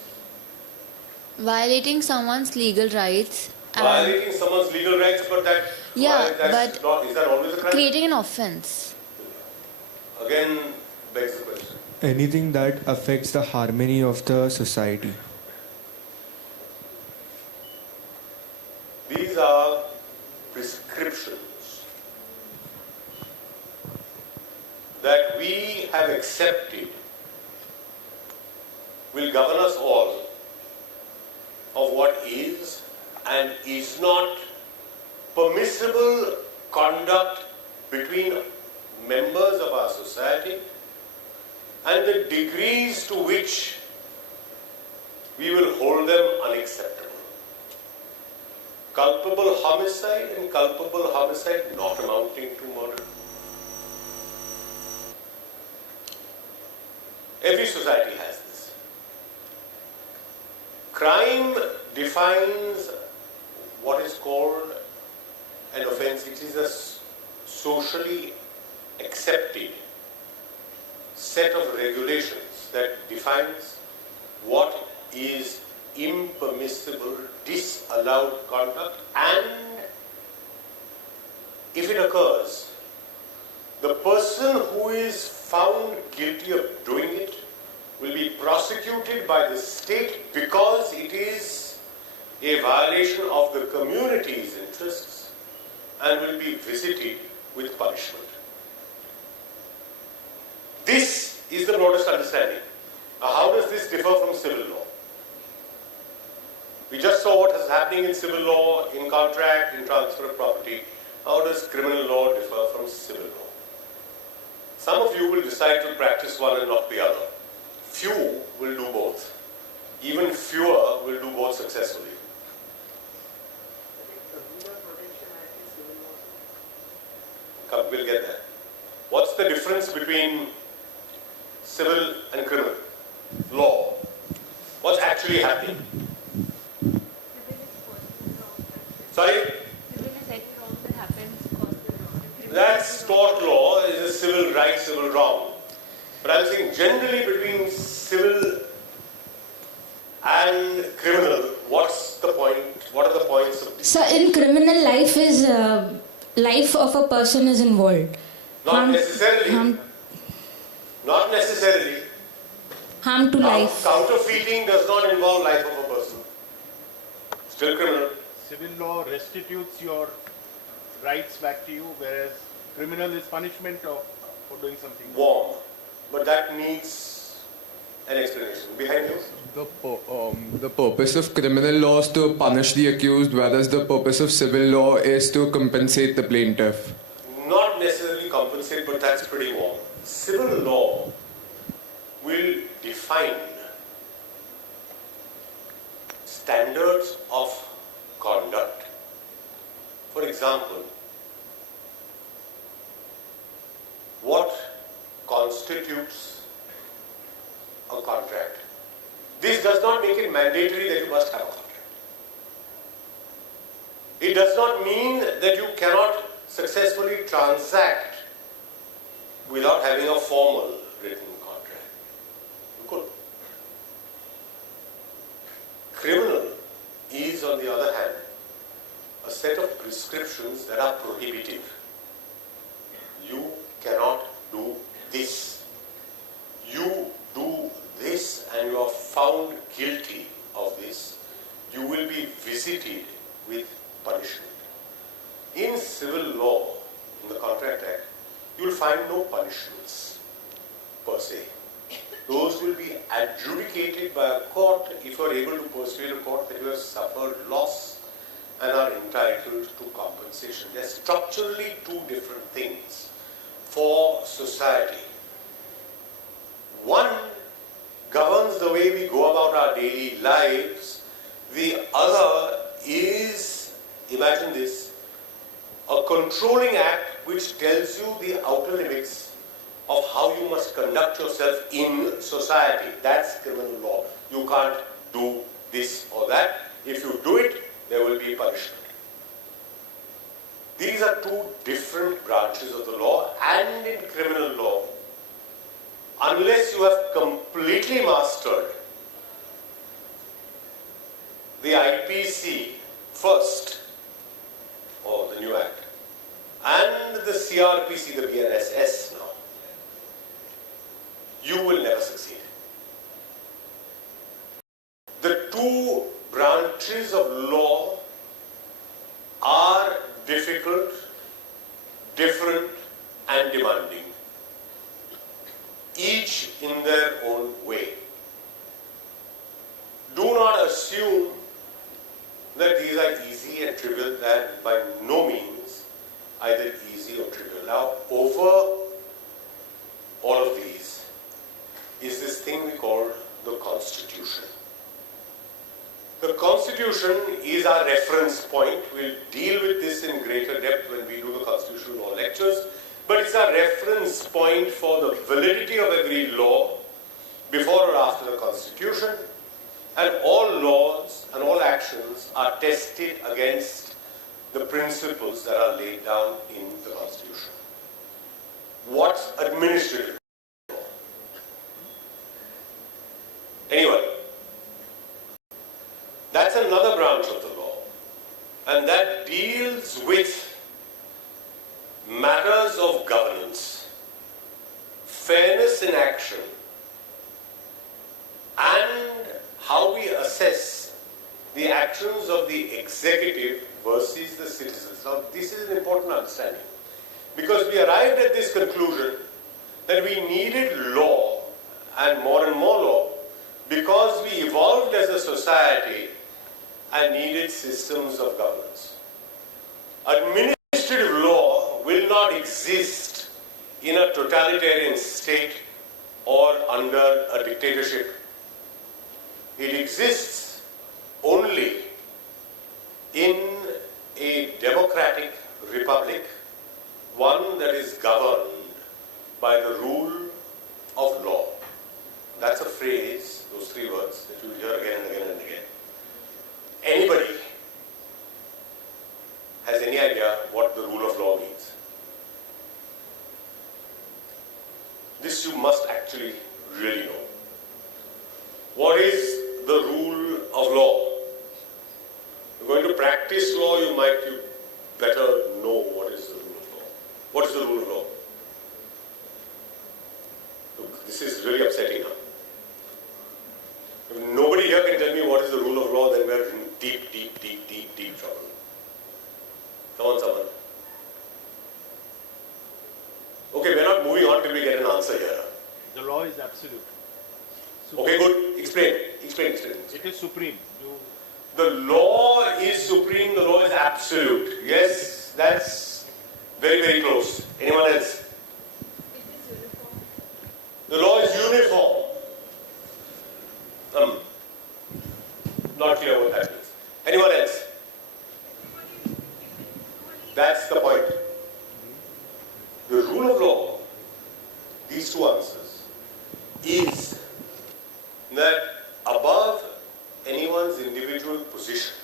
Violating someone's legal rights. Violating someone's legal rights, but that's not, is that always a crime? Creating an offense. Again, begs the question. Anything that affects the harmony of the society. These are prescriptions that we have accepted will govern us all of what is and is not permissible conduct between members of our society and the degrees to which we will hold them unacceptable. Culpable homicide and culpable homicide not amounting to murder. Every society has this. Crime defines what is called an offense. It is a socially accepted set of regulations that defines what is impermissible, disallowed conduct, and if it occurs, the person who is found guilty of doing it will be prosecuted by the state because it is a violation of the community's interests and will be visited with punishment. This is the broadest understanding. Now, how does this differ from civil law? We just saw what is happening in civil law, in contract, in transfer of property. How does criminal law differ from civil law? Some of you will decide to practice one and not the other. Few will do both. Even fewer will do both successfully. Come, we'll get there. What's the difference between civil and criminal law, what's actually happening? Sorry? That's tort law, is a civil right, civil wrong. But I'm saying generally between civil and criminal, what's the point? What are the points of So in criminal life is life of a person is involved. Not necessarily. Not necessarily. Harm to life. Counterfeiting does not involve life of a person. Still criminal. Civil law restitutes your rights back to you, whereas criminal is punishment for doing something warm. But that needs an explanation. Behind you? The purpose of criminal law is to punish the accused, whereas the purpose of civil law is to compensate the plaintiff. Not necessarily compensate, but that's pretty warm. Civil law will define standards of conduct. For example, what constitutes a contract? This does not make it mandatory that you must have a contract. It does not mean that you cannot successfully transact without having a formal written contract. You could. Criminal is, on the other hand, a set of prescriptions that are prohibitive. You cannot do this. You do this and you are found guilty of this, you will be visited with punishment. In civil law, in the Contract Act, you will find no punishments per se. Those will be adjudicated by a court if you are able to persuade a court that you have suffered loss and are entitled to compensation. They are structurally two different things for society. One governs the way we go about our daily lives. The other is, imagine this, a controlling act which tells you the outer limits of how you must conduct yourself in society. That's criminal law. You can't do this or that. If you do it, there will be punishment. These are two different branches of the law, and in criminal law, unless you have completely mastered the IPC first, or the new act, and the CRPC, the BNSS now, you will never succeed. The two branches of law are difficult, different, and demanding, each in their own way. Do not assume that these are easy and trivial. That by no means either easy or trivial. Now, over all of these is this thing we call the Constitution. The Constitution is our reference point. We'll deal with this in greater depth when we do the constitutional law lectures, but it's our reference point for the validity of every law before or after the Constitution, and all laws and all actions are tested against the principles that are laid down in the Constitution. What's administrative law? Anyway, that's another branch of the law, and that deals with matters of governance, fairness in action, and how we assess the actions of the executive versus the citizens. Now, this is an important understanding, because we arrived at this conclusion that we needed law and more law because we evolved as a society and needed systems of governance. Administrative law will not exist in a totalitarian state or under a dictatorship. It exists only in a democratic republic, one that is governed by the rule of law. actually really know. What is the rule of law? You're going to practice law, you better know what is the rule of law. What is the rule of law? Look, this is really upsetting now. If nobody here can tell me what is the rule of law, then we're in deep, deep, deep, deep, deep trouble. Come on, someone. Okay, we're not moving on till we get an answer here. The law is absolute. Okay, good. Explain. It is supreme. The law is supreme, the law is absolute. Yes, that's very, very close. Anyone else? The law is uniform. Not clear what that means. Anyone else? That's the point. The rule of law, these two answers, is that above anyone's individual position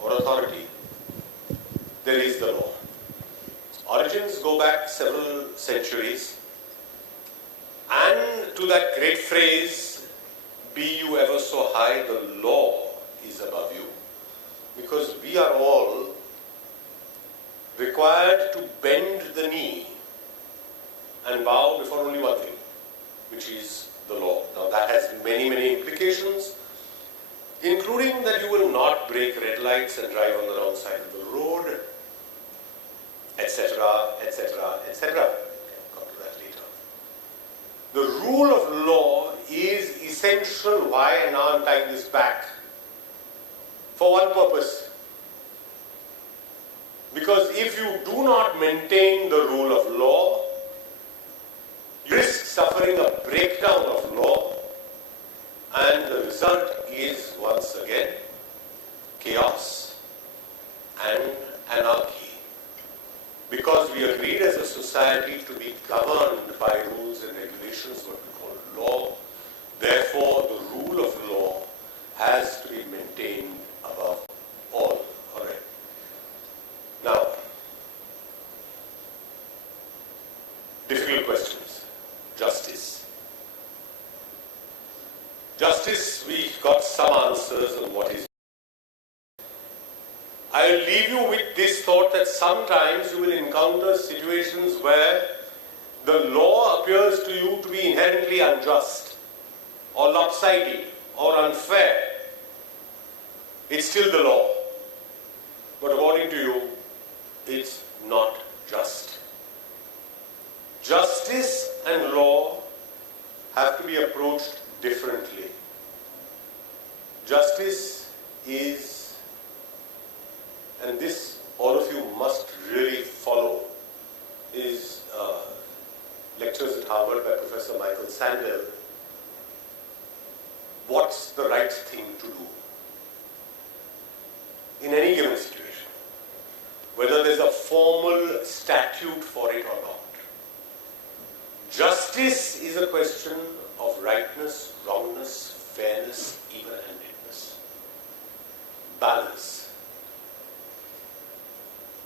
or authority, there is the law. Origins go back several centuries, and to that great phrase, be you ever so high, the law is above you. Because we are all required to bend the knee and bow before only one thing, which is the law. Now that has many, many implications, including that you will not break red lights and drive on the wrong side of the road, etc., etc., etc. Come to that later. The rule of law is essential. Why? And now I'm tying this back. For one purpose. Because if you do not maintain the rule of law, you risk suffering a breakdown of law, and the result is once again chaos and anarchy. Because we agreed as a society to be governed by rules and regulations, what we call law, therefore the rule of law has to be maintained above all. Alright. Now, difficult questions. Justice. Justice, we got some answers on what is. I'll leave you with this thought that sometimes you will encounter situations where the law appears to you to be inherently unjust or lopsided or unfair. It's still the law. But according to you, it's not just. Justice and law have to be approached differently. Justice is, and this all of you must really follow, is lectures at Harvard by Professor Michael Sandel. What's the right thing to do in any given situation, whether there's a formal statute for it or not. Justice is a question of rightness, wrongness, fairness, even-handedness, balance.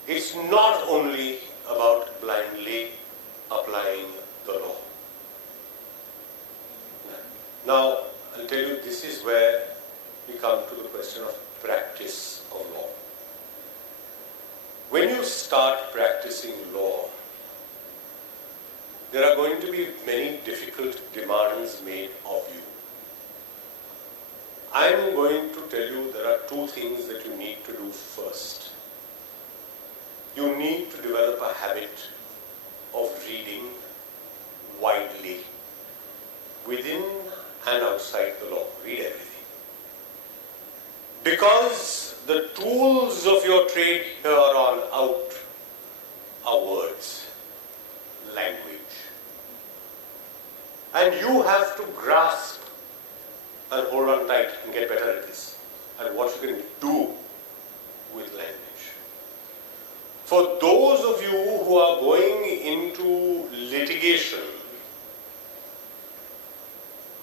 It's not only about blindly applying the law. Now, I'll tell you, this is where we come to the question of practice of law. When you start practicing law, there are going to be many difficult demands made of you. I'm going to tell you there are two things that you need to do first. You need to develop a habit of reading widely, within and outside the law. Read everything. Because the tools of your trade here on out are words, language. And you have to grasp and hold on tight and get better at this, and what you can do with language. For those of you who are going into litigation,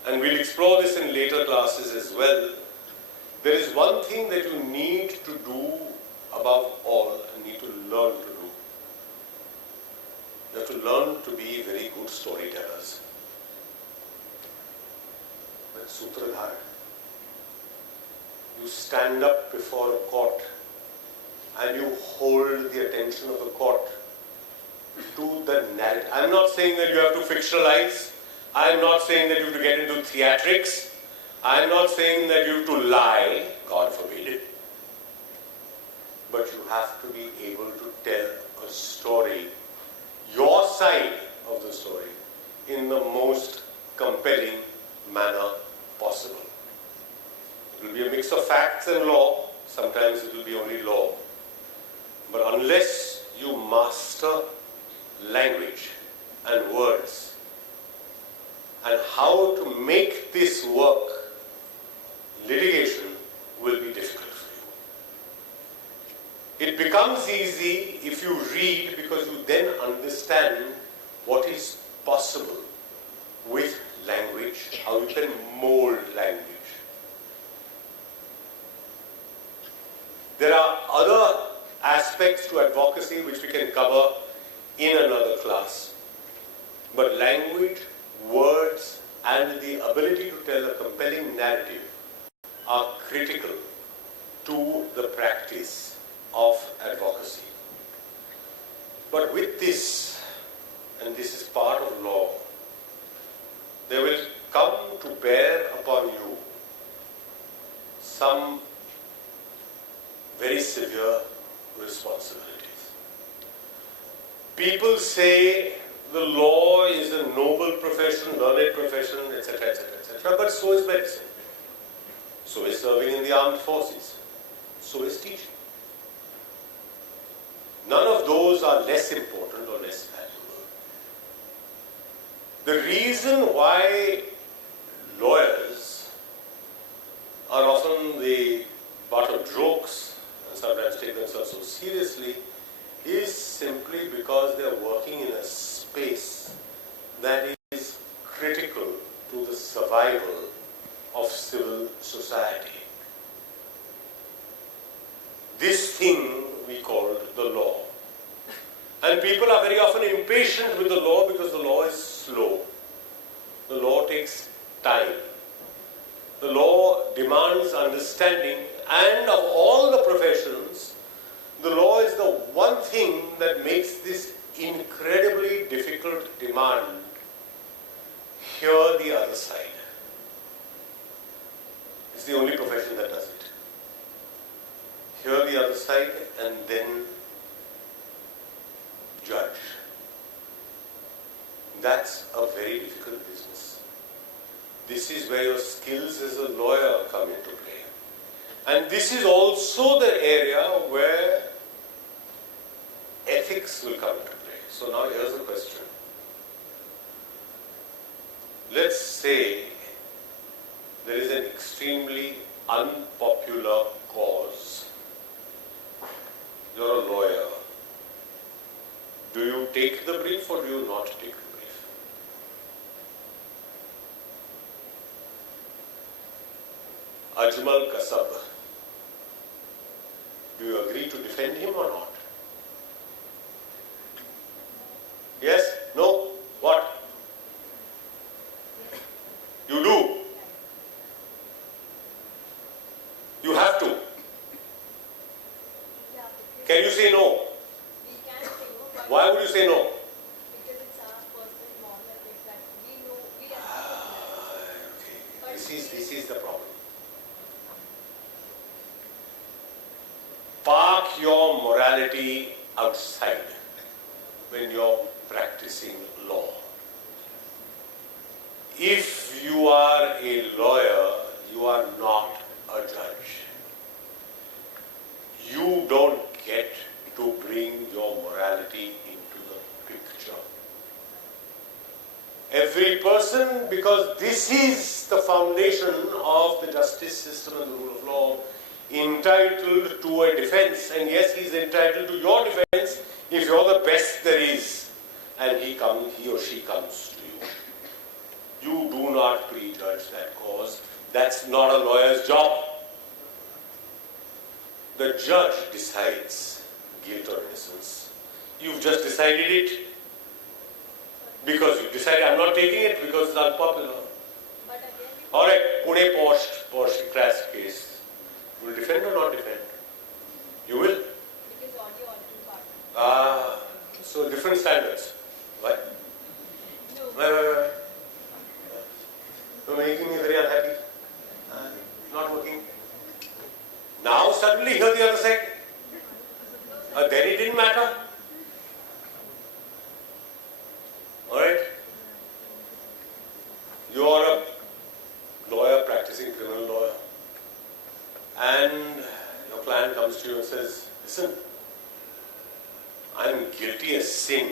and we'll explore this in later classes as well, there is one thing that you need to do above all and need to learn to do. You have to learn to be very good storytellers. But Sutradhar, you stand up before a court and you hold the attention of the court to the narrative. I'm not saying that you have to fictionalize. I'm not saying that you have to get into theatrics. I'm not saying that you have to lie, God forbid it. But you have to be able to tell a story, your side of the story, in the most compelling manner possible. It will be a mix of facts and law. Sometimes it will be only law. But unless you master language and words and how to make this work, litigation will be difficult for you. It becomes easy if you read, because you then understand what is possible with language, how you can mold language. There are other aspects to advocacy which we can cover in another class. But language, words, and the ability to tell a compelling narrative are critical to the practice of advocacy. But with this, and this is part of law, there will come to bear upon you some very severe responsibilities. People say the law is a noble profession, learned profession, etc., etc., etc., but so is medicine. So is serving in the armed forces. So is teaching. None of those are less important or less valuable. The reason why lawyers are often the butt of jokes and sometimes take themselves so seriously is simply because they are working in a space that is critical to the survival of civil society. This thing we call the law. And people are very often impatient with the law because the law is slow. The law takes time. The law demands understanding, and of all the professions, the law is the one thing that makes this incredibly difficult demand hear the other side. It's the only profession that does it. Hear the other side and then judge. That's a very difficult business. This is where your skills as a lawyer come into play. And this is also the area where ethics will come into play. So now here's a question. Let's say there is an extremely unpopular cause. You're a lawyer. Do you take the brief or do you not take the brief? Ajmal Kasab. Do you agree to defend him or not? Yes? No? What? You do. You have to. Can you say no? Why would you say no? Because it's our personal moral ethics that we know, we are This is the problem. Park your morality outside when you're practicing law. If you are a lawyer, you are not a judge. You don't get to bring your morality into the picture. Every person, because this is the foundation of the justice system and the rule of law, entitled to a defense, and yes, he's entitled to your defense if you're the best there is, and he or she comes to you. You do not prejudge that cause. That's not a lawyer's job. The judge decides guilt or innocence. You've just decided it. Because you decided I'm not taking it because it's unpopular. Alright, Pune Posh crash case. You will defend or not defend? You will? So different standards. Why? Why? You're making me very unhappy. Not working. Now suddenly hear the other side. Then it didn't matter. Alright? You are a lawyer, practicing criminal lawyer. And your client comes to you and says, listen, I'm guilty as sin,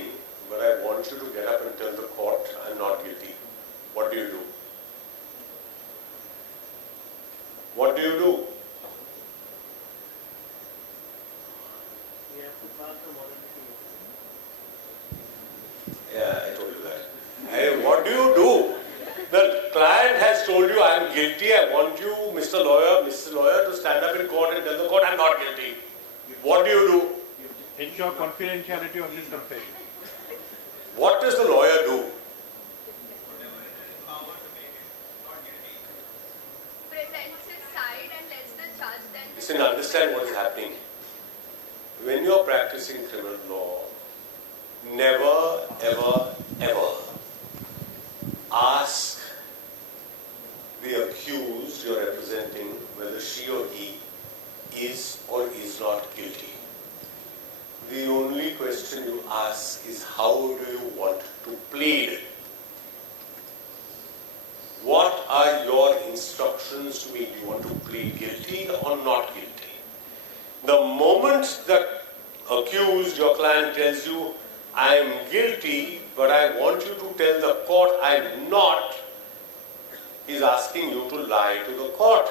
but I want you to get up and tell the court I'm not guilty. What do you do? What do you do? Yeah, I told you that. Hey, what do you do? The client has told you I'm guilty. I want you, Mr. Lawyer, Mrs. Lawyer, to stand up in court and tell the court I'm not guilty. What do you do? Ensure confidentiality of this confession. What does the lawyer do? Presents his side and lets the judge then... Listen, understand what is happening. When you are practicing criminal law, never, ever, ever ask the accused you're representing whether she or he is or is not guilty. The only question you ask is how do you want to plead? What are your instructions to me? Do you want to plead guilty or not guilty? The moment the accused, your client, tells you, I am guilty, but I want you to tell the court I am not, he's asking you to lie to the court.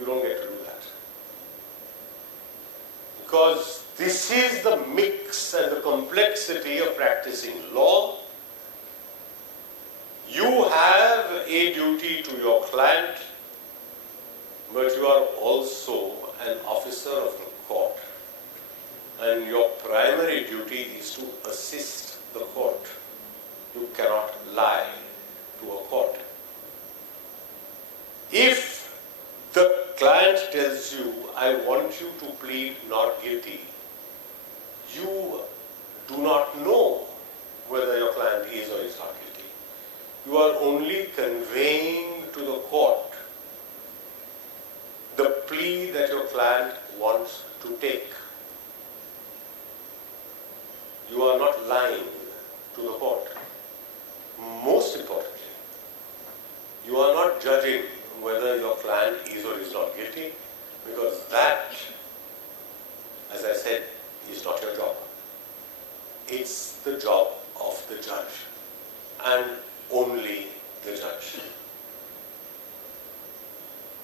You don't get to do that. Because this is the mix and the complexity of practicing law. You have a duty to your client, but you are also an officer of the court. And your primary duty is to assist the court. You cannot lie to a court. If the client tells you, I want you to plead not guilty, you do not know whether your client is or is not guilty. You are only conveying to the court the plea that your client wants to take. You are not lying to the court. Most importantly, you are not judging whether your client is or is not guilty, because that, as I said, is not your job. It's the job of the judge, and only the judge.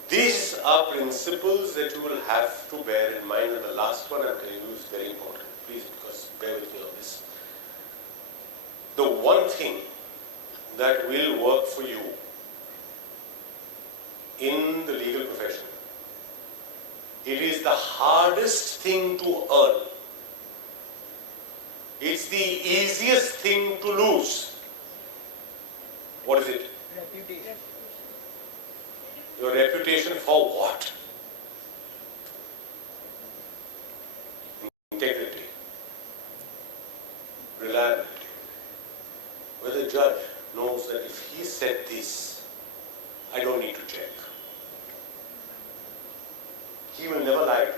These are principles that you will have to bear in mind, and the last one I'm telling you is very important. Please, because bear with me on this. The one thing that will work for you in the legal profession, it is the hardest thing to earn. It's the easiest thing to lose. What is it? Reputation. Your reputation for what? Integrity. Reliability. Where the judge knows that if he said this, I don't need to check. He will never lie to me.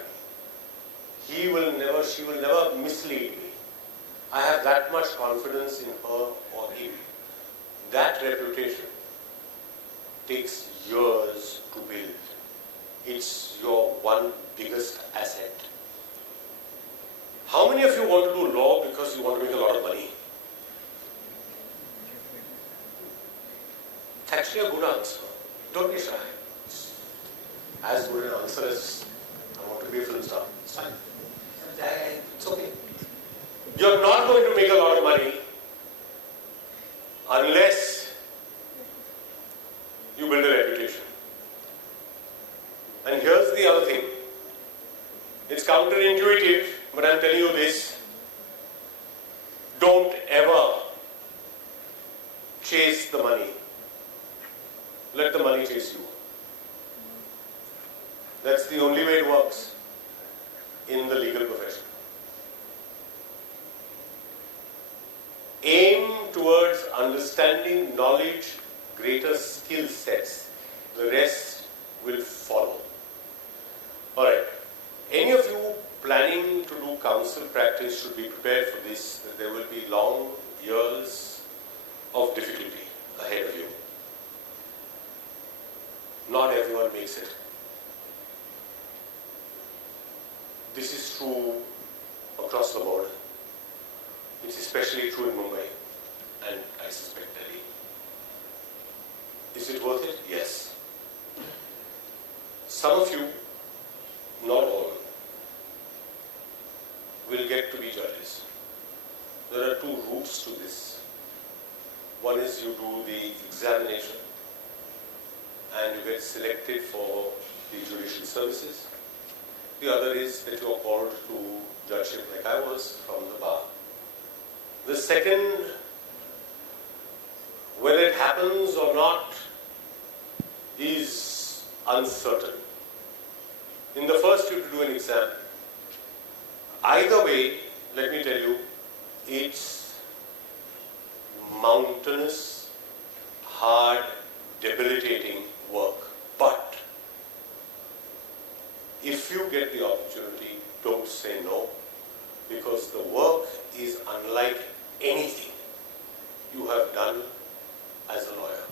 She will never mislead me. I have that much confidence in her or him. That reputation takes years to build. It's your one biggest asset. How many of you want to do law because you want to make a lot of money? It's actually a good answer. Don't be shy. It's as good an answer as I want to be a film star. It's fine. It's okay. You're not going to make a lot of money unless you build a reputation. And here's the other thing. It's counterintuitive, but I'm telling you this. Don't ever chase the money. Let the money chase you. That's the only way it works in the legal profession. Aim towards understanding, knowledge, greater skill sets. The rest will follow. Alright. Any of you planning to do counsel practice should be prepared for this, that there will be long years of difficulty ahead of you. Not everyone makes it. This is true across the board. It's especially true in Mumbai and I suspect Delhi. Is it worth it? Yes. Some of you, not all, will get to be judges. There are two routes to this. One is you do the examination and you get selected for the judicial services. The other is that you are called to judgeship like I was from the bar. The second, whether it happens or not, is uncertain. In the first, you have to do an exam. Either way, let me tell you, it's mountainous, hard, debilitating work. But if you get the opportunity, don't say no, because the work is unlike anything you have done as a lawyer.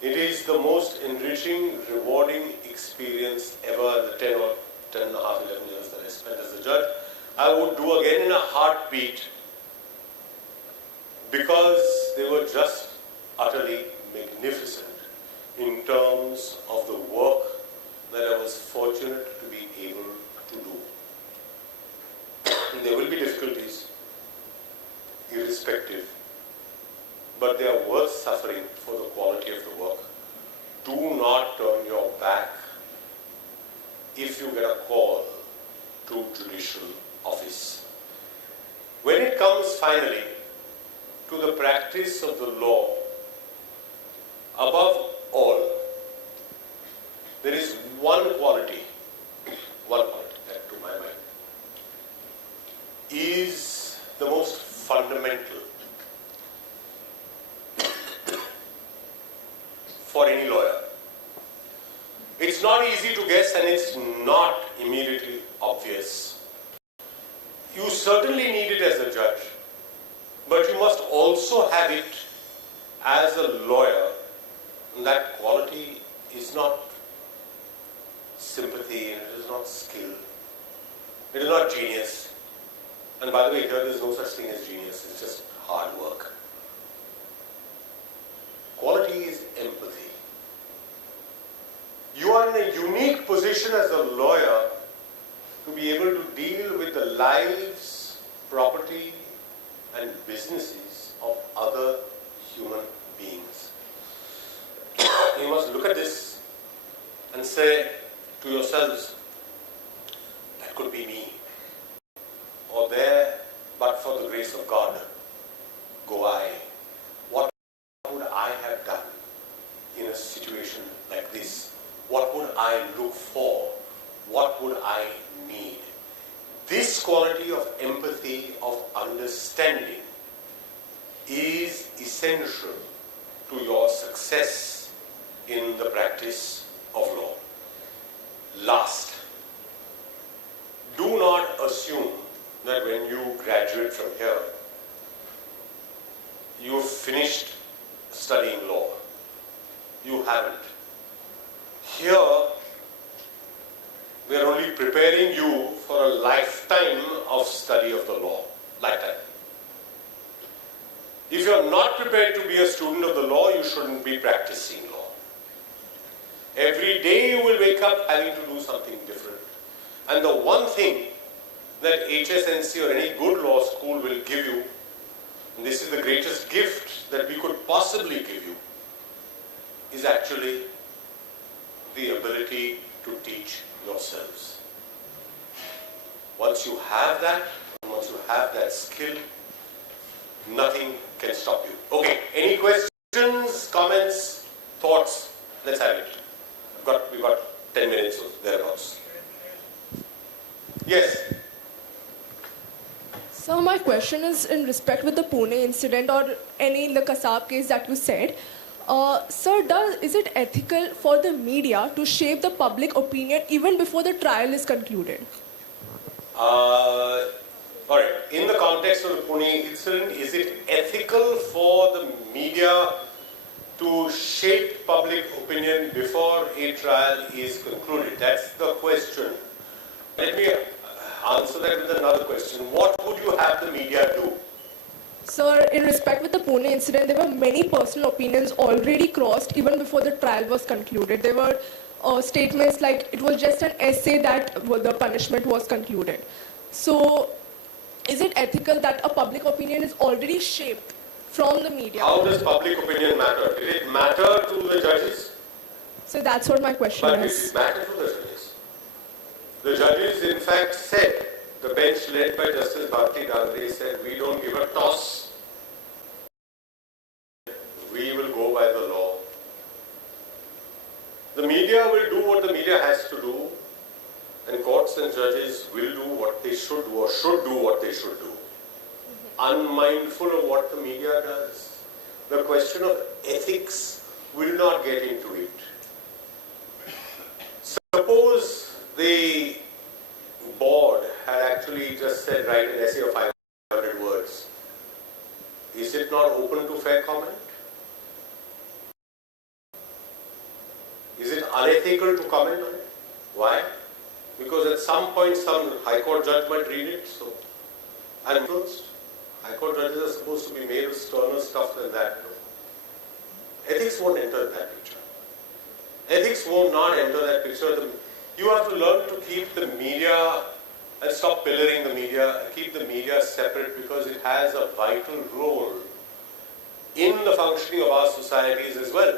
It is the most enriching, rewarding experience ever, the 10 or 10 and a half, 11 years that I spent as a judge. I would do again in a heartbeat, because they were just utterly magnificent in terms of the work that I was fortunate to be able to do. And there will be difficulties, irrespective, but they are worth suffering for the quality of the work. Do not turn your back if you get a call to judicial office. When it comes finally to the practice of the law, above all, there is one quality that to my mind is the most fundamental for any lawyer. It's not easy to guess and it's not immediately obvious. You certainly need it as a judge, but you must also have it as a lawyer. And that quality is not sympathy, and it is not skill. It is not genius. And by the way, here there is no such thing as genius, it's just hard work. Quality is empathy. You are in a unique position as a lawyer to be able to deal with the lives, property, and businesses of other human beings. You must look at this and say to yourselves, that could be me. Or there, but for the grace of God, go I. What would I have done in a situation like this? What would I look for? What would I need? This quality of empathy, of understanding, is essential to your success in the practice of law. Last, do not assume that when you graduate from here, you have finished studying law. You haven't. Here, we are only preparing you for a lifetime of study of the law. Lifetime. If you are not prepared to be a student of the law, you shouldn't be practicing law. Every day you will wake up having to do something different. And the one thing that HSNC or any good law school will give you, and this is the greatest gift that we could possibly give you, is actually the ability to teach yourselves. Once you have that skill, nothing can stop you. Okay, any questions, comments, thoughts? Let's have it. We've got 10 minutes or thereabouts. Yes. So my question is in respect with the Pune incident or any the Kasab case that you said. Sir, is it ethical for the media to shape the public opinion even before the trial is concluded? All right. In the context of the Pune incident, is it ethical for the media to shape public opinion before a trial is concluded? That's the question. Let me answer that with another question. What would you have the media do? Sir, in respect with the Pune incident, there were many personal opinions already crossed even before the trial was concluded. There were statements like it was just an essay that the punishment was concluded. So, is it ethical that a public opinion is already shaped from the media? How does public opinion matter? Did it matter to the judges? So that's what my question But is. did it matter to the judges? The judges, in fact, said, the bench led by Justice Bharti Dangre said, we don't give a toss. We will go by the law. The media will do what the media has to do, and courts and judges will do what they should do or should do what they should do. Unmindful of what the media does. The question of ethics will not get into it. Suppose the board had actually just said, write an essay of 500 words. Is it not open to fair comment? Is it unethical to comment on it? Why? Because at some point some High Court judge might read it, so and influenced. High Court judges are supposed to be made of sterner stuff than that. No? Ethics won't enter that picture. Ethics will not enter that picture. You have to learn to keep the media and stop pillaring the media and keep the media separate because it has a vital role in the functioning of our societies as well.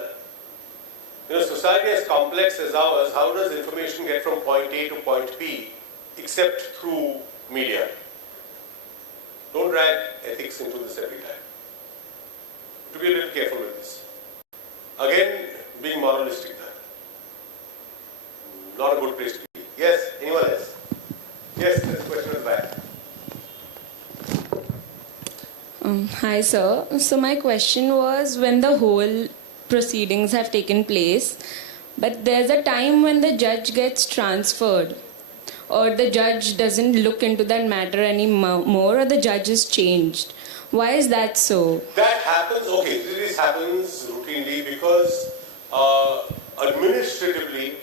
You know, society as complex as ours, how does information get from point A to point B except through media? Don't drag ethics into this every time. To be a little careful with this. Again, being moralistic there. Not a good place to be. Yes, anyone else? Yes, this question is back. Hi, sir. So my question was, when the whole proceedings have taken place, but there's a time when the judge gets transferred, or the judge doesn't look into that matter anymore, or the judge is changed. Why is that so? That happens, okay, this happens routinely because administratively,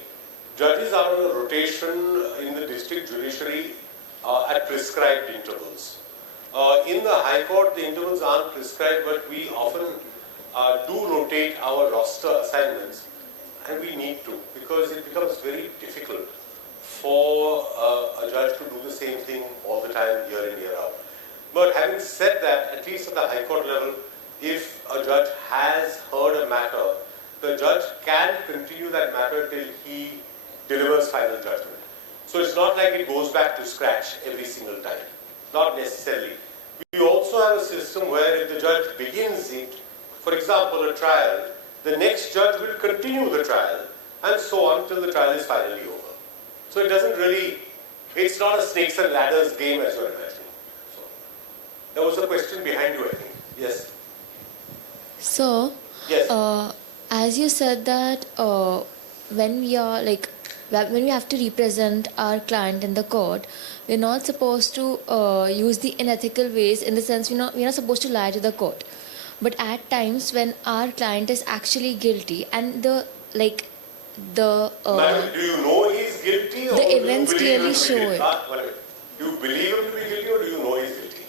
judges are on a rotation in the district judiciary at prescribed intervals. In the High Court, the intervals aren't prescribed, but we often do rotate our roster assignments, and we need to, because it becomes very difficult for a judge to do the same thing all the time, year in, year out. But having said that, at least at the High Court level, if a judge has heard a matter, the judge can continue that matter till he delivers final judgment. So it's not like it goes back to scratch every single time. Not necessarily. We also have a system where if the judge begins it, for example, a trial, the next judge will continue the trial, and so on till the trial is finally over. So it doesn't really, it's not a snakes and ladders game as you're imagining. So, there was a question behind you, I think. Yes? So, yes. As you said that when we have to represent our client in the court, we're not supposed to use the unethical ways, in the sense we're not supposed to lie to the court. But at times when our client is actually guilty and Madam, do you know he's guilty, or the events clearly show it. Do you believe him to be guilty, or do you know he's guilty?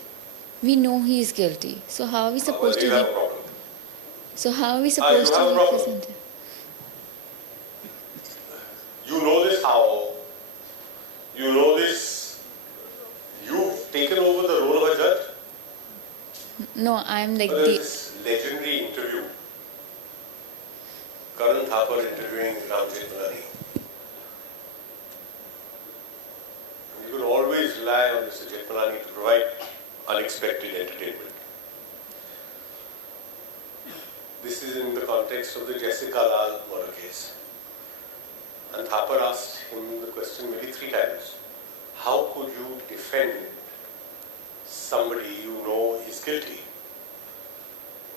We know he is guilty. So how are we supposed to represent him? You know this how? You know this, you've taken over the role of a judge? No, I'm like this legendary interview. Karan Thapar interviewing Ram Jetmalani. You can always rely on Mr. Jetmalani to provide unexpected entertainment. this is in the context of the Jessica Lal murder case. And Thapar asked him the question maybe 3 times. How could you defend somebody you know is guilty?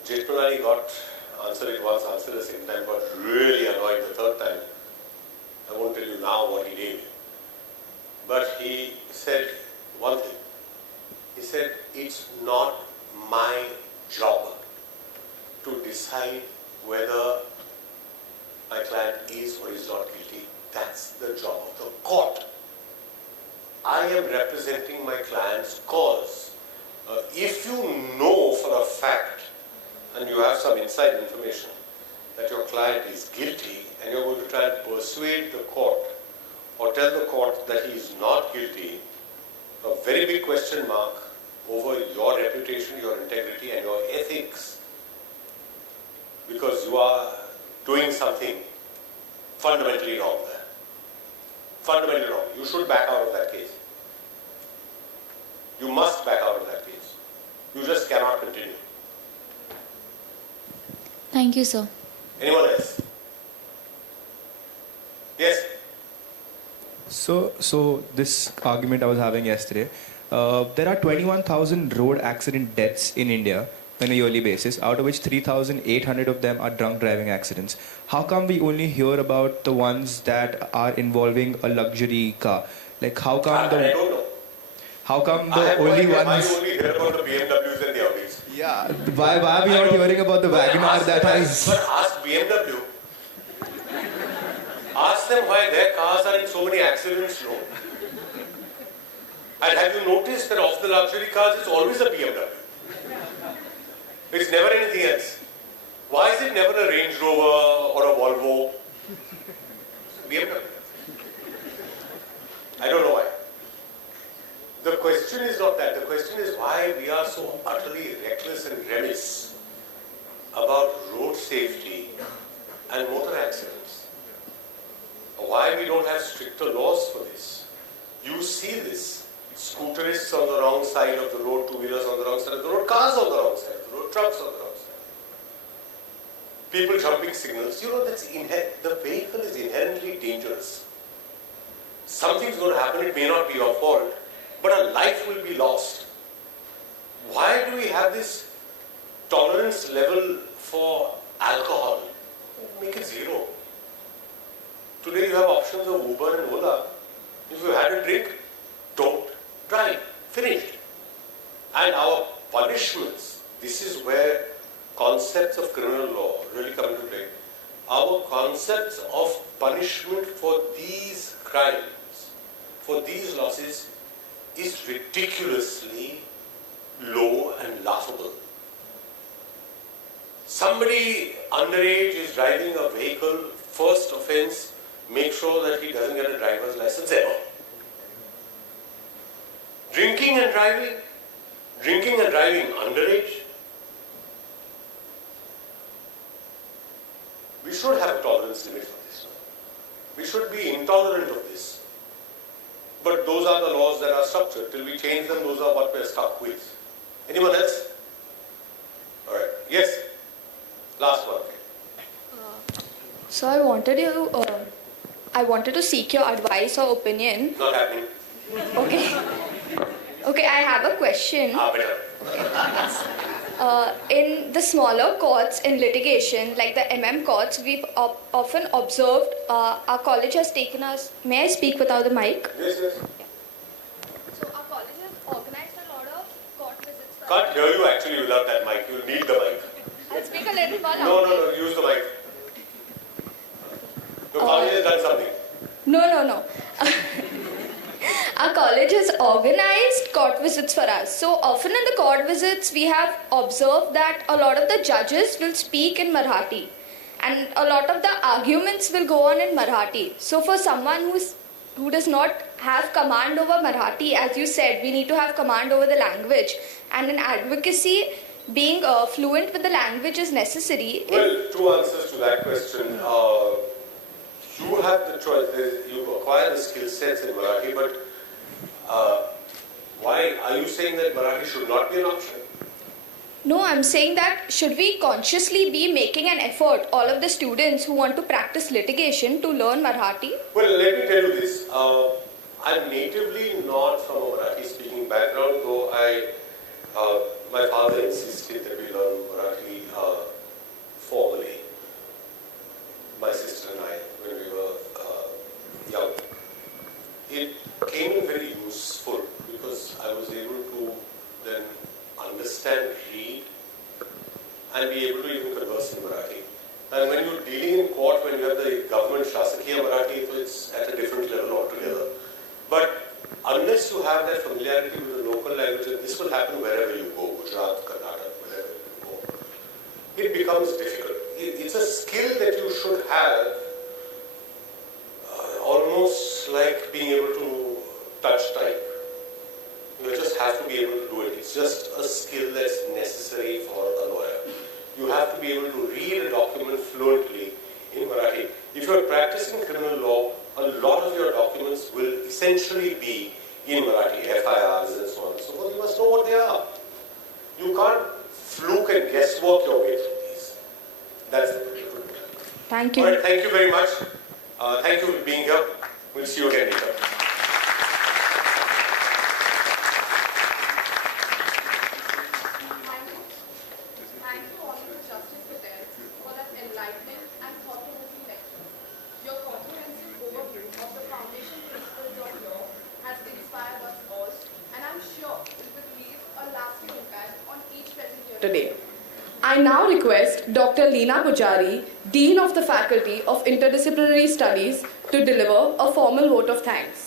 Jetmalani answered it once, answered the second time, got really annoyed the 3rd time. I won't tell you now what he did. But he said one thing. He said, it's not my job to decide whether my client is or is not guilty. That's the job of the court. I am representing my client's cause. If you know for a fact, and you have some inside information, that your client is guilty, and you're going to try and persuade the court, or tell the court that he is not guilty, a very big question mark over your reputation, your integrity, and your ethics, because you are doing something fundamentally wrong there. Fundamentally wrong. You should back out of that case. You must back out of that case. You just cannot continue. Thank you, sir. Anyone else? Yes? So this argument I was having yesterday, there are 21,000 road accident deaths in India on a yearly basis, out of which 3,800 of them are drunk driving accidents. How come we only hear about the ones that are involving a luxury car? Like how come I don't know. How come the only ones? I only hear about the BMWs and the Audis. Yeah. Why are we not hearing about the Wagoner that has? But ask BMW. Ask them why their cars are in so many accidents, no? And have you noticed that of the luxury cars, it's always a BMW? It's never anything else. Why is it never a Range Rover or a Volvo? BMW. I don't know why. The question is not that. The question is why we are so utterly reckless and remiss about road safety and motor accidents. Why we don't have stricter laws for this. You see this. Scooterists on the wrong side of the road, two-wheelers on the wrong side of the road, cars on the wrong side of the road, trucks on the wrong side. People jumping signals. You know, the vehicle is inherently dangerous. Something's going to happen, it may not be your fault, but a life will be lost. Why do we have this tolerance level for alcohol? Make it 0. Today you have options of Uber and Ola. If you had a drink, don't drive. Finished. And our punishments, this is where concepts of criminal law really come into play. Our concepts of punishment for these crimes, for these losses, is ridiculously low and laughable. Somebody underage is driving a vehicle, first offense, make sure that he doesn't get a driver's license ever. Drinking and driving underage. We should have a tolerance limit for this. We should be intolerant of this. But those are the laws that are structured. Till we change them, those are what we're stuck with. Anyone else? Alright. Yes? Last one. So I wanted to seek your advice or opinion. Not happening. Okay. Okay, I have a question. Better. In the smaller courts in litigation, like the courts, we've often observed our college has taken us. May I speak without the mic? Yes, yes. So our college has organized a lot of court visits. Can't hear you actually without that mic. You need the mic. I'll speak a little more No, loudly. use the mic. The college has done something. No. Our college has organized court visits for us. So often in the court visits, we have observed that a lot of the judges will speak in Marathi. And a lot of the arguments will go on in Marathi. So for someone who does not have command over Marathi, as you said, we need to have command over the language. And in advocacy, being fluent with the language is necessary. Well, 2 answers to that question. You have the choice. You acquire the skill sets in Marathi, but why are you saying that Marathi should not be an option? No, I'm saying that should we consciously be making an effort, all of the students who want to practice litigation, to learn Marathi? Well, let me tell you this. I'm natively not from a Marathi-speaking background, though my father insisted that we learn Marathi formally. My sister and I, when we were young. It came in very useful because I was able to then understand, read, and be able to even converse in Marathi. And when you're dealing in court, when you have the government Shasakiya Marathi, so it's at a different level altogether. But unless you have that familiarity with the local language, and this will happen wherever you go, Gujarat, Karnataka, wherever you go, it becomes difficult. It's a skill that you should have, almost like being able to touch type. You just have to be able to do it. It's just a skill that's necessary for a lawyer. You have to be able to read a document fluently in Marathi. If you're practicing criminal law, a lot of your documents will essentially be in Marathi, FIRs and so on and so forth. You must know what they are. You can't fluke and guesswork your way through these. That's the principle. Thank you. All right, thank you very much. Thank you for being here. We'll see you again later. Thank you, Honorable Justice Patel, for that enlightening and thought-provoking lecture. Your comprehensive overview of the foundation principles of law has inspired us all, and I'm sure it will leave a lasting impact on each present here today. I now request Dr. Leena Pujari, Dean of the Faculty of Interdisciplinary Studies, to deliver a formal vote of thanks.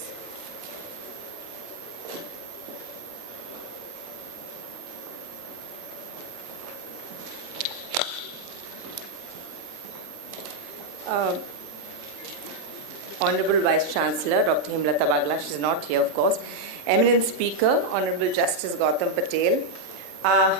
Honorable Vice Chancellor, Dr. Himlata Bagla, she is not here of course, Eminent Speaker, Honorable Justice Gautam Patel,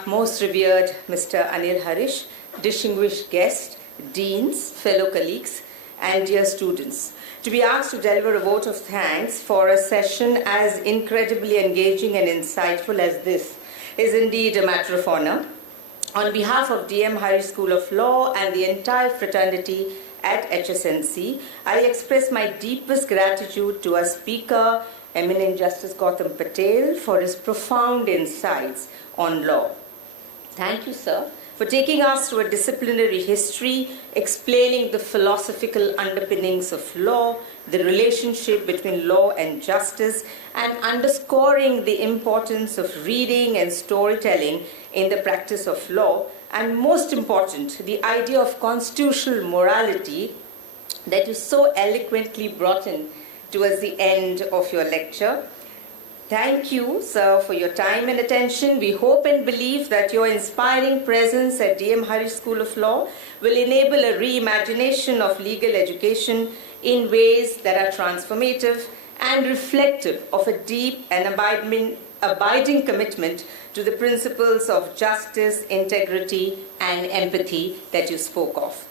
most revered Mr. Anil Harish, distinguished guests, deans, fellow colleagues, and dear students. To be asked to deliver a vote of thanks for a session as incredibly engaging and insightful as this is indeed a matter of honor. On behalf of DM Harish School of Law and the entire fraternity at HSNC, I express my deepest gratitude to our speaker, Eminent Justice Gautam Patel, for his profound insights on law. Thank you, sir, for taking us through a disciplinary history, explaining the philosophical underpinnings of law, the relationship between law and justice, and underscoring the importance of reading and storytelling in the practice of law, and most important, the idea of constitutional morality that you so eloquently brought in towards the end of your lecture. Thank you, sir, for your time and attention. We hope and believe that your inspiring presence at DM Harish School of Law will enable a reimagination of legal education in ways that are transformative and reflective of a deep and abiding commitment to the principles of justice, integrity, and empathy that you spoke of.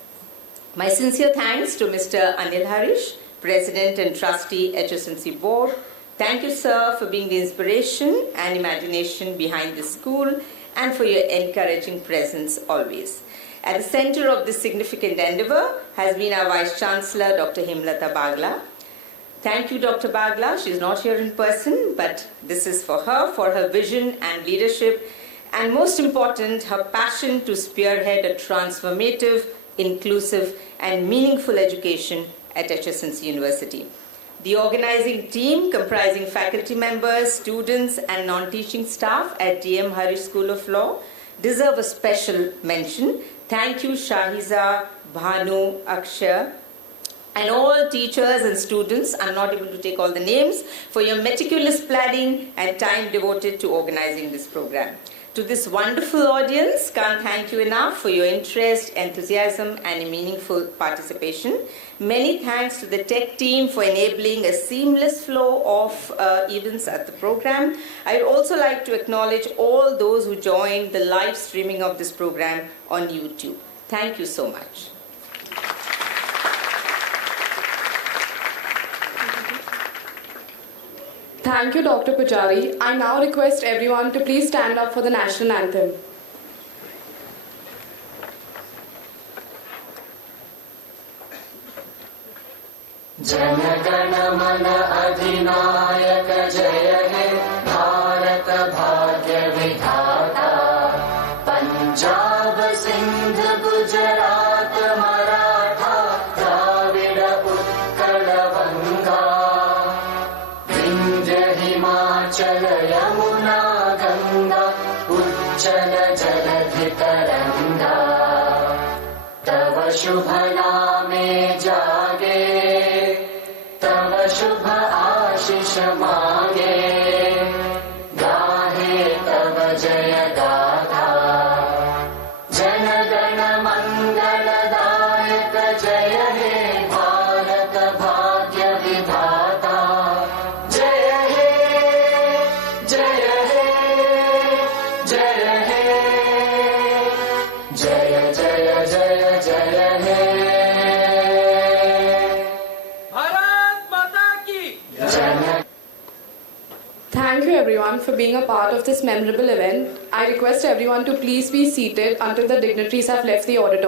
My sincere thanks to Mr. Anil Harish, President and Trustee, HSNC Board. Thank you, sir, for being the inspiration and imagination behind this school and for your encouraging presence always. At the center of this significant endeavor has been our Vice Chancellor, Dr. Himlata Bagla. Thank you, Dr. Bagla. She's not here in person, but this is for her vision and leadership, and most important, her passion to spearhead a transformative, inclusive, and meaningful education at HSNC University. The organizing team, comprising faculty members, students, and non-teaching staff at DM Harish School of Law, deserve a special mention. Thank you, Shahiza, Bhanu, Akshay, and all teachers and students, I'm not able to take all the names, for your meticulous planning and time devoted to organizing this program. To this wonderful audience, can't thank you enough for your interest, enthusiasm, and meaningful participation. Many thanks to the tech team for enabling a seamless flow of events at the program. I'd also like to acknowledge all those who joined the live streaming of this program on YouTube. Thank you so much. Thank you, Dr. Pujari. I now request everyone to please stand up for the national anthem. जनगण मन अधिनायक जय हे भारत भाग्य विधाता पंजाब सिंध गुजरात मराठा द्राविड उत्कल बंगा विंध्य हिमाचल यमुना गंगा उच्चल जलधि तरंगा तव शुभ नामे जागे तव शुभ आशीष मांगे गाहे तव जय गाथा जनगण मंगलदायक जय हे भारत भाग्य विधाता जय हे जय हे जय हे जय जय जय जय हे Thank you everyone for being a part of this memorable event. I request everyone to please be seated until the dignitaries have left the auditorium.